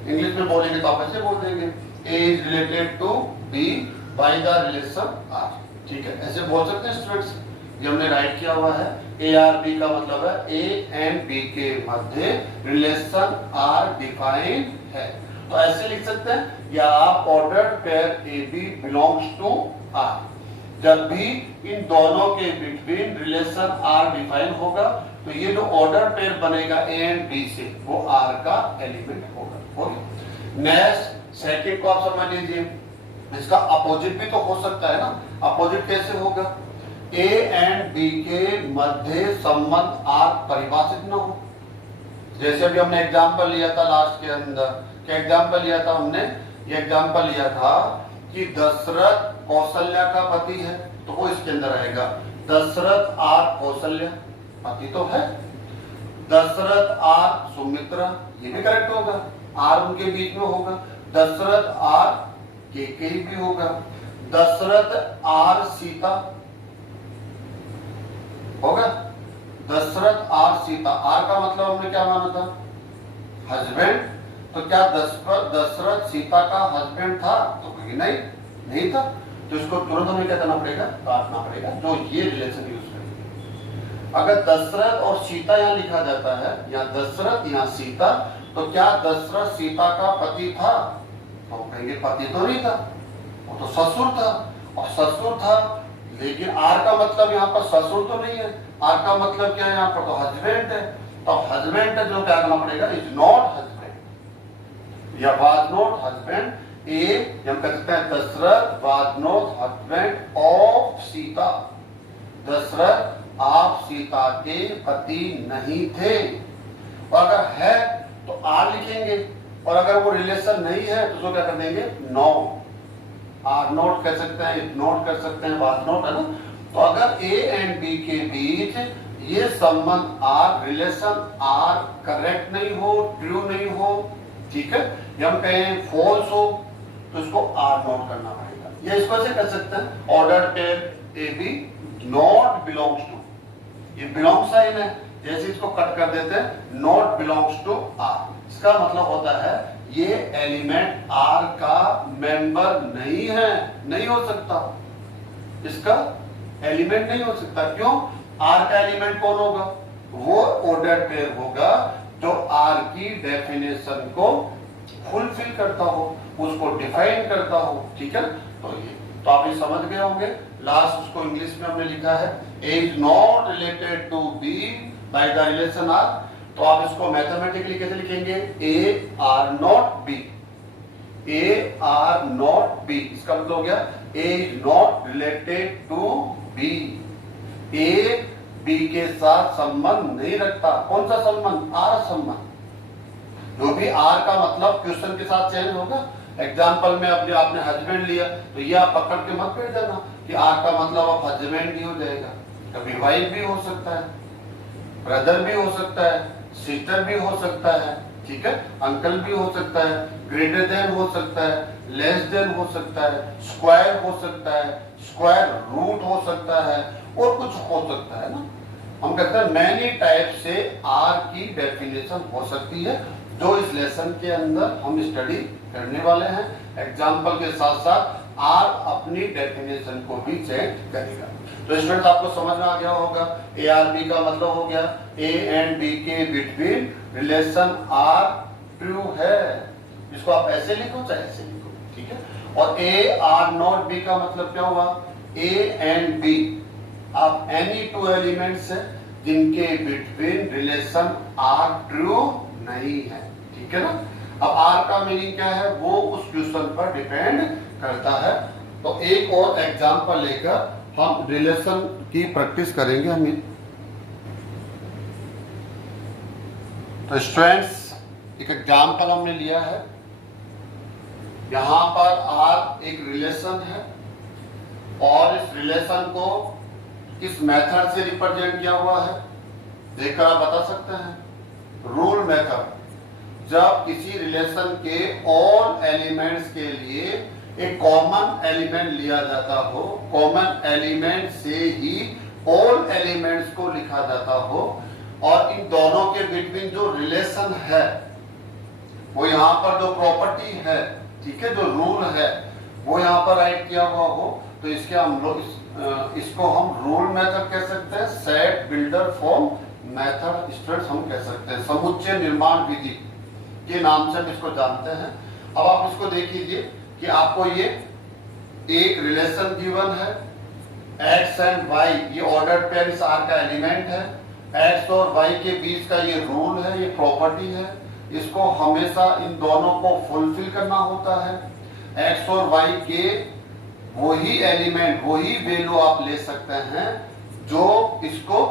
इंग्लिश में बोलेंगे तो आप ऐसे बोल देंगे A is related to B by the relation R, ठीक है, ऐसे बोल सकते हैं स्टूडेंट्स। ये हमने राइट किया हुआ है। ए आर बी का मतलब है ए एंड बी के मध्य रिलेशन आर डिफाइंड है, तो ऐसे लिख सकते हैं, या आप ordered pair A B belongs to R, जब भी इन दोनों के बिटवीन रिलेशन आर डिफाइन होगा तो ये जो ऑर्डर पेयर बनेगा ए एंड बी से वो आर का एलिमेंट होगा। ओके, नेक्स्ट सेकंड को आप समझ लीजिए, इसका अपोजिट भी तो हो सकता है ना, अपोजिट कैसे होगा, ए एंड बी के मध्य संबंध आर परिभाषित न हो। जैसे अभी हमने एग्जांपल लिया था लास्ट के अंदर, क्या एग्जांपल लिया था हमने, ये एग्जांपल लिया था कि दशरथ कौशल्या का पति है, तो वो इसके अंदर आएगा दशरथ आर कौशल्या, पति तो है, दशरथ आर सुमित्रा, ये भी करेक्ट होगा, आर उनके बीच में होगा, दशरथ आर केकेई भी होगा, दशरथ आर सीता होगा, दशरथ आर सीता, आर का मतलब हमने क्या माना था, हस्बैंड, तो क्या दशरथ सीता का हस्बैंड था, तो नहीं था, तो इसको तुरंत हमें क्या करना पड़ेगा, काटना पड़ेगा, जो ये रिलेशन यूज करेंगे। अगर दशरथ और सीता यहाँ लिखा जाता है, या दशरथ यहाँ सीता, तो क्या दशरथ सीता का पति था, तो कहेंगे पति तो नहीं था, वो तो ससुर था, और ससुर था, लेकिन आर का मतलब यहाँ पर ससुर तो नहीं है, आर का मतलब क्या है यहाँ पर, तो हस्बैंड है, तो हस्बैंड जो क्या करना पड़ेगा, इज नॉट हस्बैंड या वाज नॉट हस्बैंड, ए हम कह सकते हैं Dasharath was not husband of Sita, Dasharath आप सीता के पति नहीं थे, और अगर है तो आर लिखेंगे, और अगर वो रिलेशन नहीं है तो उसको क्या कर देंगे, नो, आर नोट कर सकते हैं, इफ नोट कर सकते हैं, वाज नोट, है ना। तो अगर ए एंड बी के बीच ये संबंध आर, रिलेशन आर करेक्ट नहीं हो, ट्रू नहीं हो, ठीक है, या हम कहें फॉल्स हो, तो इसको आर नोट करना पड़ेगा, या इसको ऐसे कर सकते हैं, order pair A B not belongs to, ये बिलोंग साइन है, जैसे इसको कट कर देते हैं, नॉट बिलोंग्स टू आर, इसका मतलब होता है ये एलिमेंट आर का मेंबर नहीं है, नहीं हो सकता, इसका एलिमेंट नहीं हो सकता, क्यों, आर का एलिमेंट कौन होगा, वो ऑर्डर पेयर होगा जो आर की डेफिनेशन को फुलफिल करता हो, उसको डिफाइन करता हो, ठीक है। तो ये तो आप ये समझ गए होंगे। लास्ट उसको इंग्लिश में हमने लिखा है A is not related to B by the relation R, तो आप इसको मैथमेटिकली कैसे लिखेंगे, A R not B, A R not B, इसका मतलब हो गया A is not related to B, A B के साथ संबंध नहीं रखता, कौन सा संबंध, आर संबंध, जो भी आर का मतलब क्वेश्चन के साथ चेंज होगा। एग्जाम्पल में अपने आपने हस्बैंड लिया, तो ये आप पकड़ के मत बैठ जाना कि आर का मतलब अब हस्बैंड भी हो जाएगा, कभी वाइफ भी हो सकता है, ब्रदर भी हो सकता है, सिस्टर भी हो सकता है, ठीक है, अंकल भी हो सकता है, ग्रेटर देन हो सकता है, लेस देन हो सकता है, स्क्वायर हो सकता है, स्क्वायर रूट हो सकता है, और कुछ हो सकता है ना। हम कहते हैं मैनी टाइप से आर की डेफिनेशन हो सकती है, जो इस लेसन के अंदर हम स्टडी करने वाले हैं। एग्जाम्पल के साथ साथ आर अपनी डेफिनेशन को भी चेंज करेगा। तो स्टूडेंट्स आपको समझ में आ गया होगा, ए आर बी का मतलब हो गया ए एंड बी के बिटवीन रिलेशन आर ट्रू है, इसको आप ऐसे लिखो चाहे ऐसे लिखो, ठीक है। और ए आर नॉट बी का मतलब क्या हुआ, ए एंड बी आप एनी टू एलिमेंट्स है जिनके बिटवीन रिलेशन आर ट्रू नहीं है, ठीक है ना। अब आर का मीनिंग क्या है, वो उस क्वेश्चन पर डिपेंड करता है। तो एक और एग्जांपल लेकर हम रिलेशन की प्रैक्टिस करेंगे हम। तो स्टूडेंट्स एक एग्जांपल हमने लिया है, यहां पर आर एक रिलेशन है और इस रिलेशन को किस मेथड से रिप्रेजेंट किया हुआ है, देखकर आप बता सकते हैं। रूल मेथड, जब किसी रिलेशन के ऑल एलिमेंट्स के लिए एक कॉमन एलिमेंट लिया जाता हो, कॉमन एलिमेंट से ही ऑल एलिमेंट्स को लिखा जाता हो, और इन दोनों के बिटवीन जो रिलेशन है, वो यहाँ पर जो प्रॉपर्टी है, ठीक है, जो रूल है वो यहाँ पर राइट किया हुआ हो, तो इसके हम लोग इसको हम रूल मेथड कह सकते हैं, set builder form method students हम कह सकते हैं, समुच्चय निर्माण विधि के नाम से हम इसको जानते हैं। अब आप इसको देख लीजिए कि आपको ये एक रिलेशन गिवन है, x एंड y ये ऑर्डर्ड पेयर इस R का एलिमेंट है, x और y के बीच का ये रूल है, ये प्रॉपर्टी है, इसको हमेशा इन दोनों को फुलफिल करना होता है। x और y के वही एलिमेंट, वही वैल्यू आप ले सकते हैं जो इसको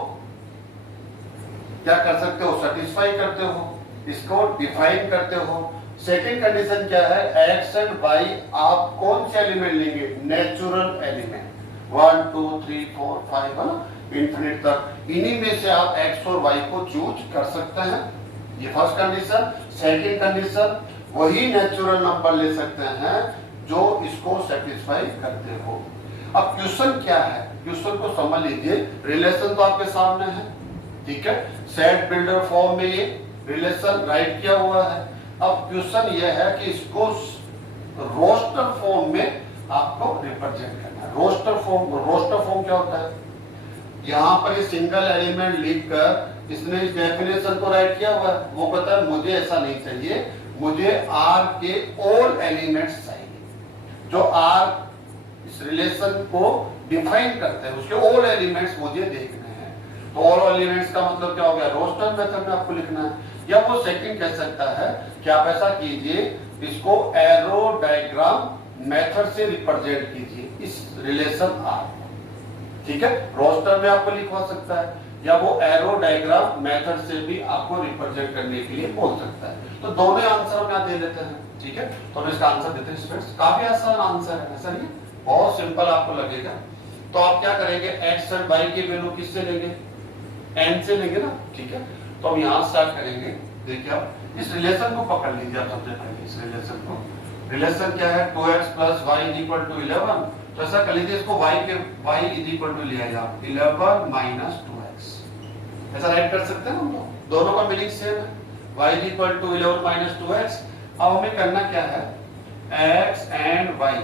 क्या कर सकते हो, सेटिस्फाई करते हो, इसको डिफाइन करते हो। सेकंड कंडीशन क्या है, x एंड y आप कौन से एलिमेंट लेंगे, नेचुरल एलिमेंट, 1 2 3 4 5 है ना, इंफिनिट तक, इन्हीं में से आप x और y को चूज कर सकते हैं। ये फर्स्ट कंडीशन। सेकंड कंडीशन, वही नेचुरल नंबर ले सकते हैं जो इसको सेटिस्फाई करते हो। अब क्वेश्चन क्या है, क्वेश्चन को समझ लीजिए, रिलेशन तो आपके सामने है, ठीक है, सेट बिल्डर फॉर्म में ये रिलेशन राइट किया हुआ है। अब क्वेश्चन ये है कि इसको रोस्टर फॉर्म में आपको रिप्रेजेंट करना है। रोस्टर फॉर्म क्या होता है, यहाँ पर ये सिंगल एलिमेंट लिखकर इसने इस डेफिनेशन को राइट किया हुआ है। वो कहता है मुझे ऐसा नहीं चाहिए, मुझे R के ऑल एलिमेंट्स चाहिए, जो R इस रिलेशन को डिफाइन करते हैं, उसके ऑल एलिमेंट्स मुझे देखने हैं। तो ऑल एलिमेंट्स का मतलब क्या हो गया, रोस्टर मेथड में आपको लिखना है। या वो सेकंड कह सकता है कि आप ऐसा कीजिए, इसको एरो डायग्राम मेथड से रिप्रेजेंट कीजिए इस रिलेशन R, ठीक है, रोस्टर में आपको लिखवा सकता है, या वो एरो डायग्राम मेथड से भी आपको रिप्रेजेंट करने के लिए बोल सकता है। तो दोनों आंसर हम यहाँ दे लेते हैं, ठीक है, तो हम इसका आंसर देते हैं स्टूडेंट्स। काफी आसान आंसर है, ऐसा नहीं, बहुत सिंपल आपको लगेगा। तो आप क्या करेंगे, x और y की वैल्यू किससे लेंगे, n से लेंगे ना, ठीक है। तो हम यहाँ स्टार्ट करेंगे। देखिए आप इस रिलेशन को पकड़ लीजिए, आप सबसे पहले इस रिलेशन को, रिलेशन क्या है, 2x plus y equal to 11। तो ऐसा कर लीजिए, इसको y इक्वल टू लिया जाए 11 माइनस 2x, ऐसा राइट कर सकते हैं हम लोग, दोनों का मीनिंग सेम है, y equal to 11 minus 2x। अब हमें करना क्या है, x एंड y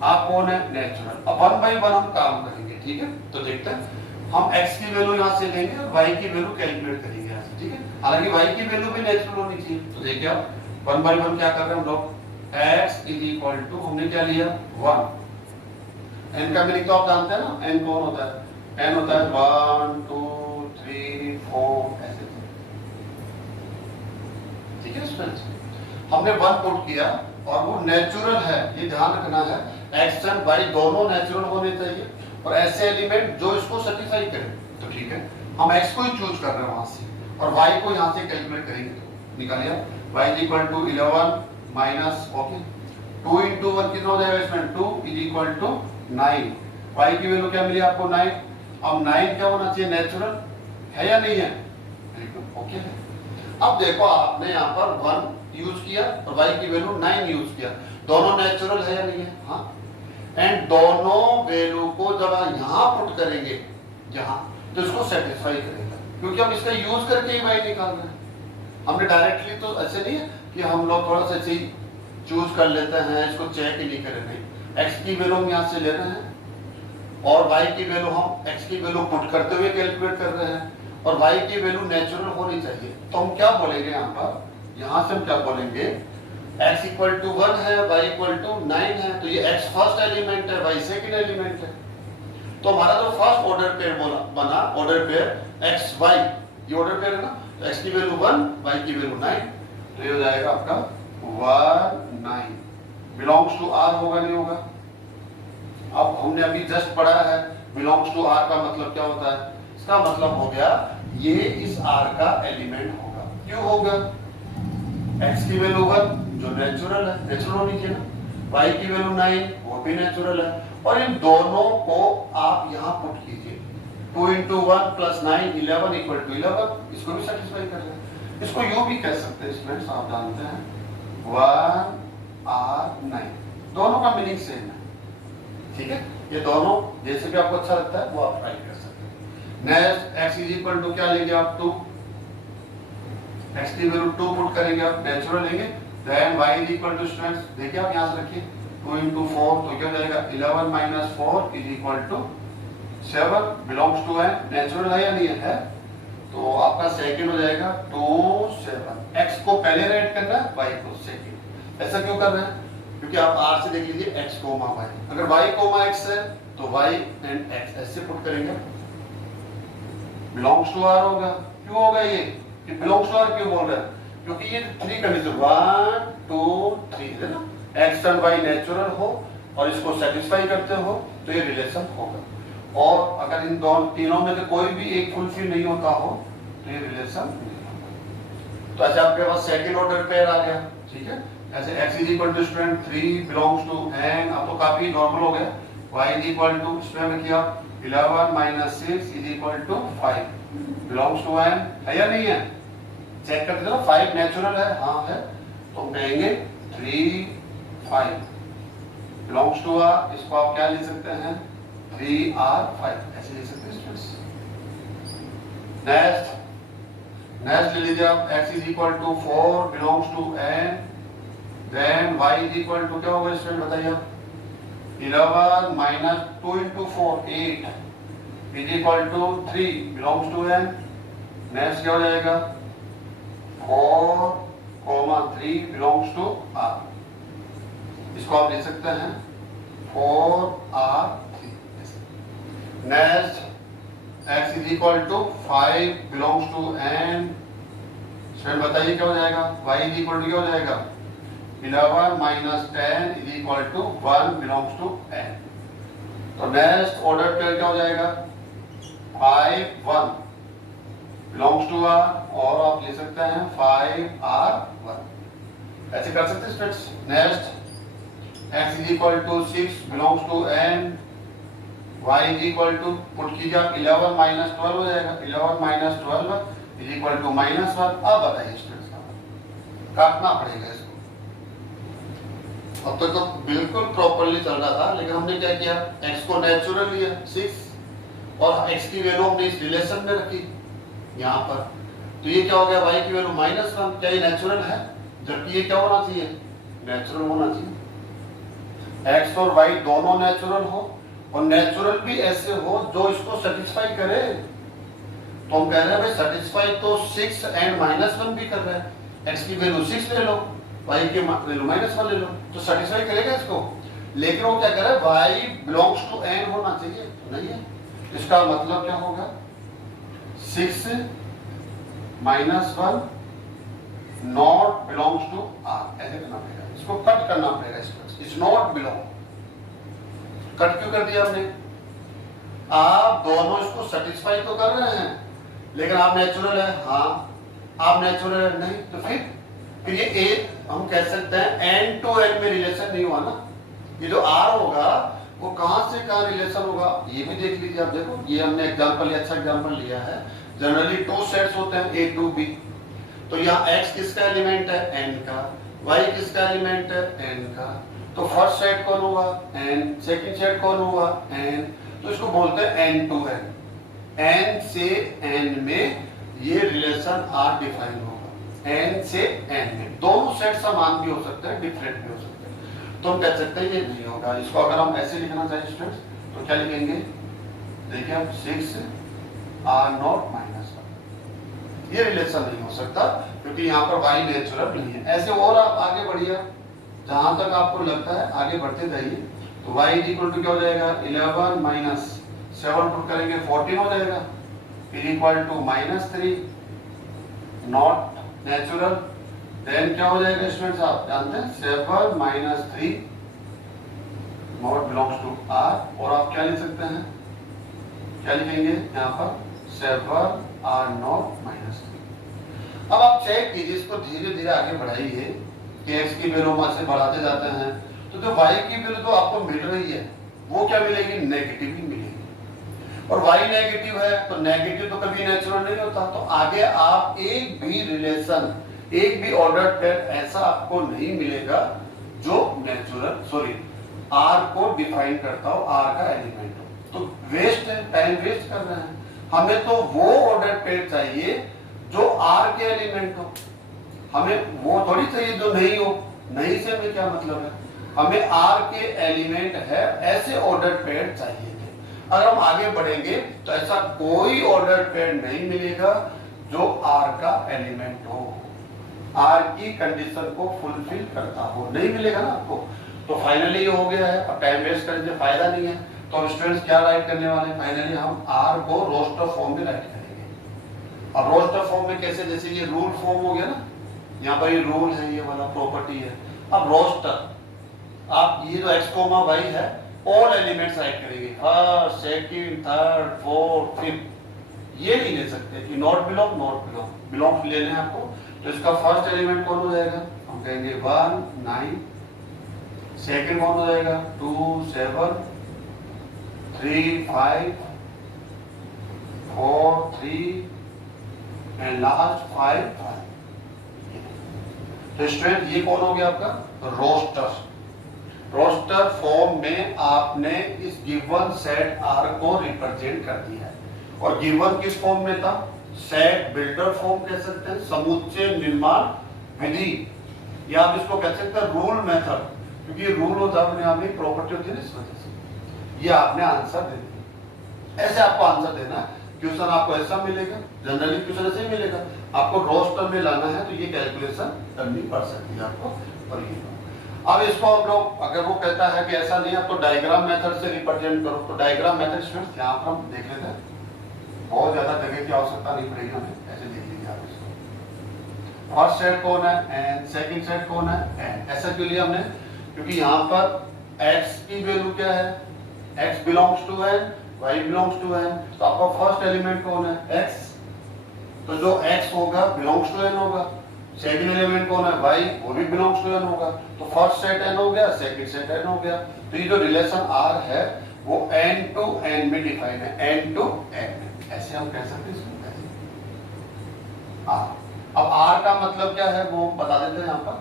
आप कौन है, नेचुरल। अब 1 बाई 1 हम काम करेंगे, ठीक है। तो देखते हैं, हम x की वैल्यू यहाँ से लेंगे और y की वैल्यू कैलकुलेट करेंगे यहाँ से, ठीक है। हालांकि y की वैल्यू भी नेचुरल होनी चाहिए। तो देखिए आप 1 बाई 1 क्या कर रहे हैं हम लोग, x इज इक्वल टू, हमने क्या लिया 1, n का मीनिंग तो आप जानते हैं ना, n कौन होता है, n होता है 1 2 3 4 ऐसे, ठीक है स्टूडेंट्स। हमने 1 पुट किया और वो नेचुरल है, ये ध्यान रखना है, x एंड y दोनों नेचुरल होने चाहिए और ऐसे एलिमेंट जो इसको सेटिस्फाई करें। तो ठीक है, हम x को ही चूज कर रहे हैं वहां से, और y को यहाँ से कैलकुलेट करेंगे। तो निकालिए y equal to 11 minus, okay, 2 into 1 कितना हो जाएगा इसमें, 2 इज इक्वल टू 9। y की वैल्यू क्या मिली आपको, 9। अब 9 क्या होना चाहिए, नेचुरल है या नहीं है, बिल्कुल ओके है। अब देखो आपने यहाँ पर 1 यूज किया और y की वैल्यू 9 यूज किया, दोनों नेचुरल है या नहीं है, हाँ। एंड दोनों वैल्यू को जब आप यहाँ पुट करेंगे यहाँ, तो इसको सेटिस्फाई करेगा, क्योंकि हम इसका यूज करके ही y निकाल रहे हैं। हमने डायरेक्टली तो ऐसे नहीं है कि हम लोग थोड़ा सा ऐसे ही चूज कर लेते हैं, इसको चेक ही नहीं करें, नहीं। x की वैल्यू हम यहाँ से ले रहे हैं और y की वैल्यू हम x की वैल्यू पुट करते हुए कैलकुलेट कर रहे हैं, और y की वैल्यू नेचुरल होनी चाहिए। तो हम क्या बोलेंगे यहाँ पर, यहाँ से हम क्या बोलेंगे, x इक्वल टू 1 है, y इक्वल टू 9 है, तो ये x फर्स्ट एलिमेंट है, y सेकंड एलिमेंट है। तो हमारा जो फर्स्ट ऑर्डर पेयर बना, ऑर्डर पेयर x y, ये ऑर्डर पेयर है ना, तो x की वैल्यू 1, y की वैल्यू 9, तो ये हो जाएगा आपका 1 9 बिलोंग्स टू r, होगा नहीं होगा। अब हमने अभी जस्ट पढ़ा है बिलोंग्स टू r का मतलब क्या होता है, इसका मतलब हो गया ये इस r का एलिमेंट होगा। क्यों होगा, x की वैल्यू 1 जो नेचुरल है, नेचुरल होनी चाहिए ना, y की वैल्यू 9 वो भी नेचुरल है, और इन दोनों को आप यहाँ पुट कीजिए 2 into 1 plus 9 11 equal to 11, इसको भी सेटिस्फाई कर रहे हैं। इसको यूं भी कह सकते हैं स्टूडेंट्स, आप जानते हैं 1 और 9 दोनों का मीनिंग सेम है, ठीक है। ये दोनों जैसे भी आपको अच्छा लगता है वो आप ट्राई कर सकते हैं। Next x is equal to क्या लेंगे आप 2, x की वैल्यू 2 पुट करेंगे आप, नेचुरल लेंगे। Then y is equal to students देखिए आप यहां से रखिए 2 into 4 तो क्या हो जाएगा 11 minus 4 is equal to 7, belongs to है, नेचुरल है या नहीं है, तो आपका सेकंड हो जाएगा 2 7। x को पहले राइट करना है, y को सेकंड। ऐसा क्यों कर रहे हैं, क्योंकि आप r से देख लीजिए x, y, अगर y, x है तो y एंड x ऐसे पुट करेंगे, बिलोंग्स टू r होगा। क्यों होगा ये कि बिलोंग्स टू r क्यों बोल रहे हैं, क्योंकि ये 3 कंडीशन 1 2 3 है ना, x एंड y नेचुरल हो और इसको सेटिस्फाई करते हो तो ये रिलेशन होगा। और अगर इन दोनों तीनों में से कोई भी एक फुलफिल नहीं होता हो तो ये रिलेशन नहीं होगा। तो ऐसे आपके पास सेकंड ऑर्डर पेयर आ गया, ठीक है। ऐसे x is equal to student 3 belongs to n, अब तो काफी नॉर्मल हो गया। y इज इक्वल टू इसमें किया 11 minus 6 is equal to 5, belongs to n है या नहीं है, चेक करते थे ना 5 नेचुरल है, हाँ है, तो हम कहेंगे 3 5 बिलोंग्स टू r, इसको आप क्या लिख सकते हैं 3r 5 ऐसे लिख सकते हैं स्टूडेंट्स। नेक्स्ट ले लीजिए आप x is equal to 4 belongs to n, then y is equal to क्या होगा स्टूडेंट बताइए आप 11 minus 2 into 4 8 is equal to 3 belongs to n। Next क्या हो जाएगा 4 3 बिलोंग्स टू r, इसको आप लिख सकते हैं 4r3। Next x is equal to 5 belongs to n, student बताइए क्या हो जाएगा, y इज इक्वल टू क्या हो जाएगा 11 minus 10 is equal to 1 belongs to n। तो नेक्स्ट ऑर्डर पेयर क्या हो जाएगा 5 1 बिलोंग्स टू r, और आप लिख सकते हैं 5r1, ऐसे कर सकते हैं students. Next x is equal to 6 belongs to n, y is equal to put कीजिए आप 11 minus 12 हो जाएगा, 11 minus 12 इज इक्वल टू -1। अब बताइए स्टूडेंट्स काटना पड़ेगा इसको। अब तक तो बिल्कुल प्रॉपर्ली चल रहा था, लेकिन हमने क्या किया x को नेचुरल लिया 6 और x की वैल्यू हमने इस रिलेशन में रखी यहाँ पर, तो ये क्या हो गया y की वैल्यू -1, क्या ये नेचुरल है, जबकि ये क्या होना चाहिए नेचुरल होना चाहिए। x और y दोनों नेचुरल हो और नेचुरल भी ऐसे हो जो इसको सेटिस्फाई करे, तो हम कह रहे हैं भाई सेटिस्फाई तो 6 एंड -1 भी कर रहे हैं, x की वैल्यू 6 ले लो, y की वैल्यू -1 ले लो, तो सेटिस्फाई करेगा इसको। लेकिन वो क्या कह रहा है y बिलोंग्स टू n होना चाहिए, तो नहीं है, इसका मतलब क्या होगा 6 -1 नॉट बिलोंग्स टू r, ऐसे करना पड़ेगा, इसको कट करना पड़ेगा, इसको इज नॉट बिलोंग। कट क्यों कर दिया हमने, आप दोनों इसको सेटिस्फाई तो कर रहे हैं, लेकिन आप नेचुरल है, हाँ आप नेचुरल है नहीं, तो फिर ये ए हम कह सकते हैं n to n में रिलेशन नहीं हुआ ना, ये जो r होगा वो कहां से कहां रिलेशन होगा, ये भी देख लीजिए आप। देखो ये हमने एग्जांपल, अच्छा एग्जांपल लिया है, जनरली 2 सेट्स होते हैं a to b, तो यहाँ x किसका एलिमेंट है n का, y किसका एलिमेंट है n का, तो फर्स्ट सेट कौन होगा n, सेकंड सेट कौन होगा n, तो इसको बोलते हैं n to n, n से n में ये रिलेशन r डिफाइन होगा, n से n में दोनों सेट समान भी हो सकते हैं, डिफरेंट भी हो सकते हैं, तो हम कह सकते हैं ये नहीं होगा। इसको अगर हम ऐसे लिखना चाहिए स्टूडेंट्स तो क्या लिखेंगे, देखिए आप 6r0 -1, ये रिलेशन नहीं हो सकता क्योंकि यहाँ पर y नेचुरल नहीं है। ऐसे और आप आगे बढ़िए, जहां तक आपको लगता है आगे बढ़ते जाइए, तो y इज इक्वल टू क्या हो जाएगा 11 minus 7 पुट करेंगे 14 हो जाएगा, is equal to -3 not natural, then क्या हो जाएगा स्टूडेंट्स आप जानते हैं 7 - 3 नॉट बिलोंग्स टू r, और आप क्या लिख सकते हैं, क्या लिखेंगे यहाँ पर 7r0 -3। अब आप चेक कीजिए, इसको धीरे धीरे आगे बढ़ाइए कि x की वैल्यू से बढ़ाते जाते हैं, तो जो y की वैल्यू तो आपको मिल रही है वो क्या मिलेगी, नेगेटिव ही मिलेगी। और y नेगेटिव है तो नेगेटिव तो कभी नेचुरल नहीं होता। तो आगे आप एक भी रिलेशन, एक भी ऑर्डर पेयर ऐसा आपको नहीं मिलेगा जो नेचुरल r को डिफाइन करता हो, r का एलिमेंट हो। तो वेस्ट है, टाइम वेस्ट कर रहे हैं। हमें तो वो ऑर्डर पेयर चाहिए जो r के एलिमेंट हो, हमें वो थोड़ी चाहिए जो नहीं हो। नहीं से हमें क्या मतलब है, हमें r के एलिमेंट है ऐसे ऑर्डर पेयर चाहिए थे। अगर हम आगे बढ़ेंगे तो ऐसा कोई ऑर्डर पेयर नहीं मिलेगा जो r का एलिमेंट हो, r की कंडीशन को फुलफिल करता हो, नहीं मिलेगा ना आपको। तो फाइनली ये हो गया है, अब टाइम वेस्ट करने से फायदा नहीं है। तो हम स्टूडेंट्स क्या राइट करने वाले हैं, फाइनली हम r को रोस्टर फॉर्म में राइट करेंगे। अब रोस्टर फॉर्म में कैसे, जैसे ये रूल फॉर्म हो गया ना, यहाँ पर ये रूल है, ये वाला प्रॉपर्टी है। अब रोस्टर आप ये जो x, y है ऑल एलिमेंट्स राइट करेंगे, first, second, third, fourth, fifth. ये नहीं ले सकते कि not belong, not belong, belong लेने हैं आपको। तो इसका फर्स्ट एलिमेंट कौन हो जाएगा, हम कहेंगे 1 9, सेकंड कौन हो जाएगा 2 7, 3 5, 4 3 एंड लास्ट 5 5। तो स्टूडेंट ये कौन हो गया आपका रोस्टर। रोस्टर फॉर्म में आपने इस गिवन सेट R को रिप्रेजेंट कर दिया है। और गिवन किस फॉर्म में था, सेट बिल्डर फॉर्म कह सकते हैं, समुच्चय निर्माण विधि, या आप इसको कह सकते हैं रूल मेथड, क्योंकि रूल होता है यहाँ में प्रॉपर्टी होती है इस वजह से। ये आपने आंसर दे दिया, ऐसे आपको आंसर देना है। क्वेश्चन आपको ऐसा मिलेगा, जनरली क्वेश्चन ऐसे ही मिलेगा। आपको रोस्टर में लाना है तो ये कैलकुलेशन करनी पड़ सकती है आपको। और ये अब इसको हम लोग, अगर वो कहता है कि ऐसा नहीं है तो डायग्राम मेथड से रिप्रेजेंट करो, तो डायग्राम मेथड स्टूडेंट्स यहाँ पर हम देख लेते हैं, बहुत ज्यादा जगह की आवश्यकता नहीं पड़ेगी हमें, ऐसे देख लीजिए आप इसको। फर्स्ट सेट कौन है एन, सेकंड सेट कौन है एन। ऐसा क्यों लिया हमने, क्योंकि यहाँ पर x की वैल्यू क्या है, x belongs to N, y belongs to N. तो आपका फर्स्ट एलिमेंट कौन है x, तो जो x होगा बिलोंग्स टू एन होगा। सेकंड एलिमेंट कौन है y, वो भी बिलोंग्स टू एन होगा। तो फर्स्ट सेट n हो गया, सेकंड सेट n हो गया। तो ये जो रिलेशन r है वो n टू n में डिफाइन है, n टू n, ऐसे हम कह सकते हैं इसको r। अब r का मतलब क्या है वो बता देते हैं यहाँ पर।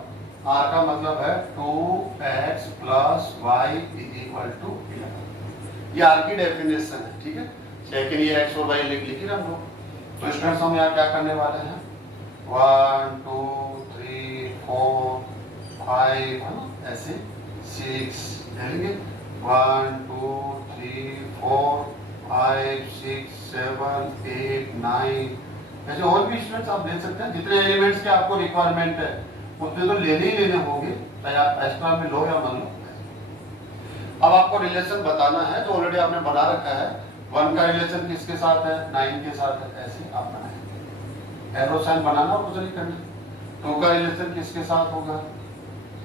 r का मतलब है 2x + y = 11। ये r की डेफिनेशन है, ठीक है। लेकिन ये x और y लिखी हम लोग। तो स्टूडेंट्स हम यहाँ क्या करने वाले हैं, 1 2 3 4 5 ऐसे 6 लेंगे, 1 2 3 4 5 6 7 8 9, ऐसे और भी स्टूडेंट्स आप ले सकते हैं। जितने एलिमेंट्स के आपको रिक्वायरमेंट है उतने तो लेने ही लेने होंगे, चाहे आप एक्स्ट्रा में लो या मान लो। अब आपको रिलेशन बताना है, तो ऑलरेडी आपने बना रखा है। 1 का रिलेशन किसके साथ है, 9 के साथ है, ऐसे आप बनाएंगे। एरो साइन बनाना और कुछ नहीं करना। 2 का रिलेशन किसके साथ होगा,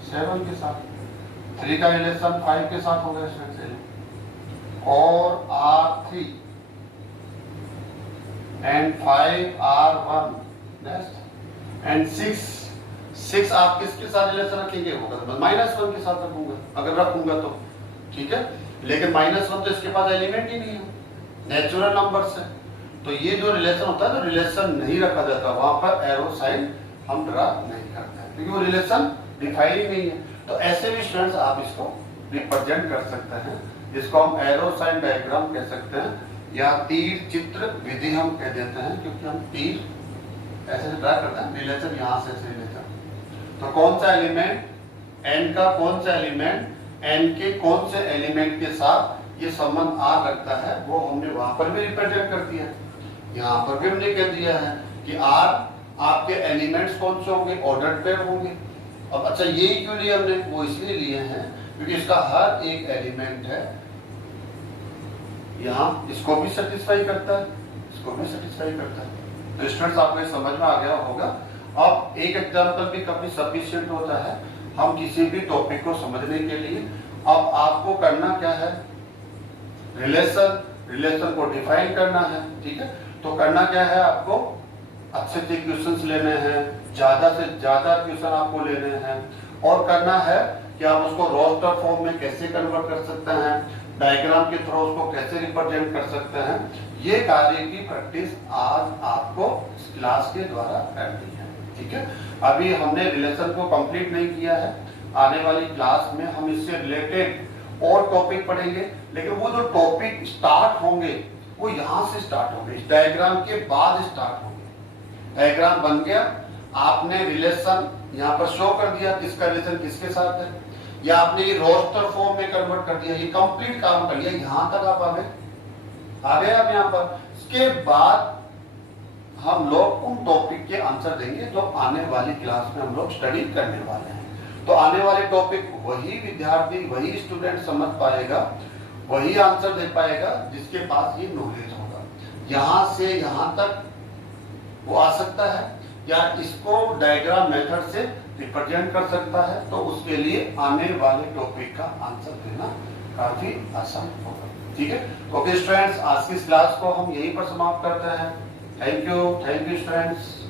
7 के साथ। 3 का रिलेशन 5 के साथ होगा, इसमें से और R3 and 5 R1 next and 6 आप किसके साथ रिलेशन रखेंगे, होगा -1 के साथ रखूंगा, अगर रखूंगा तो ठीक है। लेकिन -1 तो इसके पास एलिमेंट ही नहीं है, नेचुरल नंबर से। तो ये जो रिलेशन होता है, तो रिलेशन नहीं रखा जाता, वहां पर एरो साइन हम ड्रा नहीं करते, क्योंकि वो रिलेशन डिफाइन ही नहीं है। तो ऐसे भी स्टूडेंट्स आप इसको रिप्रेजेंट कर सकते हैं, जिसको हम एरो साइन डायग्राम कह सकते हैं, या तीर चित्र विधि हम कह देते हैं, क्योंकि हम तीर ऐसे ड्रा करते हैं, रिलेशन यहाँ से रिलेशन। तो कौन सा एलिमेंट, एन का कौन सा एलिमेंट एन के कौन से एलिमेंट के साथ ये संबंध आर रखता है, वो हमने वहां पर भी रिप्रेजेंट कर दिया है। यहाँ पर भी हमने कह दिया है कि आर आपके एलिमेंट्स कौन से होंगे, ऑर्डर्ड पेयर होंगे। अब अच्छा यही क्यों लिए हमने, वो इसलिए लिए हैं क्योंकि इसका हर एक एलिमेंट है यहाँ इसको भी सेटिस्फाई करता है, इसको भी सेटिस्फाई करता है। तो स्टूडेंट्स आपको ये समझ में आ गया होगा। अब एक एग्जाम्पल भी काफी सफिशिएंट होता है हम किसी भी टॉपिक को समझने के लिए। अब आपको करना क्या है, रिलेशन को डिफाइन करना है, ठीक है। तो करना क्या है, आपको अच्छे से क्वेश्चंस लेने हैं, ज्यादा से ज्यादा क्वेश्चन आपको लेने हैं, और करना है कि आप उसको रोस्टर फॉर्म में कैसे कन्वर्ट कर सकते हैं, डायग्राम के थ्रू उसको कैसे रिप्रेजेंट कर सकते हैं, ये कार्य की प्रैक्टिस आज आपको क्लास के द्वारा करनी है। ठीक है, अभी हमने रिलेशन को कंप्लीट नहीं किया है, आने वाली क्लास में हम इससे रिलेटेड और टॉपिक पढ़ेंगे, लेकिन वो जो टॉपिक स्टार्ट होंगे वो यहाँ से स्टार्ट होंगे, इस डायग्राम के बाद स्टार्ट होंगे। डायग्राम बन गया, आपने रिलेशन यहाँ पर शो कर दिया, किसका रिलेशन किसके साथ है, या आपने ये रोस्टर फॉर्म में कन्वर्ट कर दिया, ये कंप्लीट काम कर लिया, यहाँ तक आप आ गए आप यहाँ पर। इसके बाद हम लोग उन टॉपिक के आंसर देंगे जो आने वाली क्लास में हम लोग स्टडी करने वाले हैं। तो आने वाले टॉपिक वही विद्यार्थी, वही स्टूडेंट समझ पाएगा, वही आंसर दे पाएगा जिसके पास ये नॉलेज होगा। यहाँ से यहाँ तक वो आ सकता है या इसको डायग्राम मेथड से रिप्रेजेंट कर सकता है, तो उसके लिए आने वाले टॉपिक का आंसर देना काफी आसान होगा। ठीक है, ओके स्टूडेंट्स, आज की क्लास को हम यहीं पर समाप्त करते हैं। Thank you students.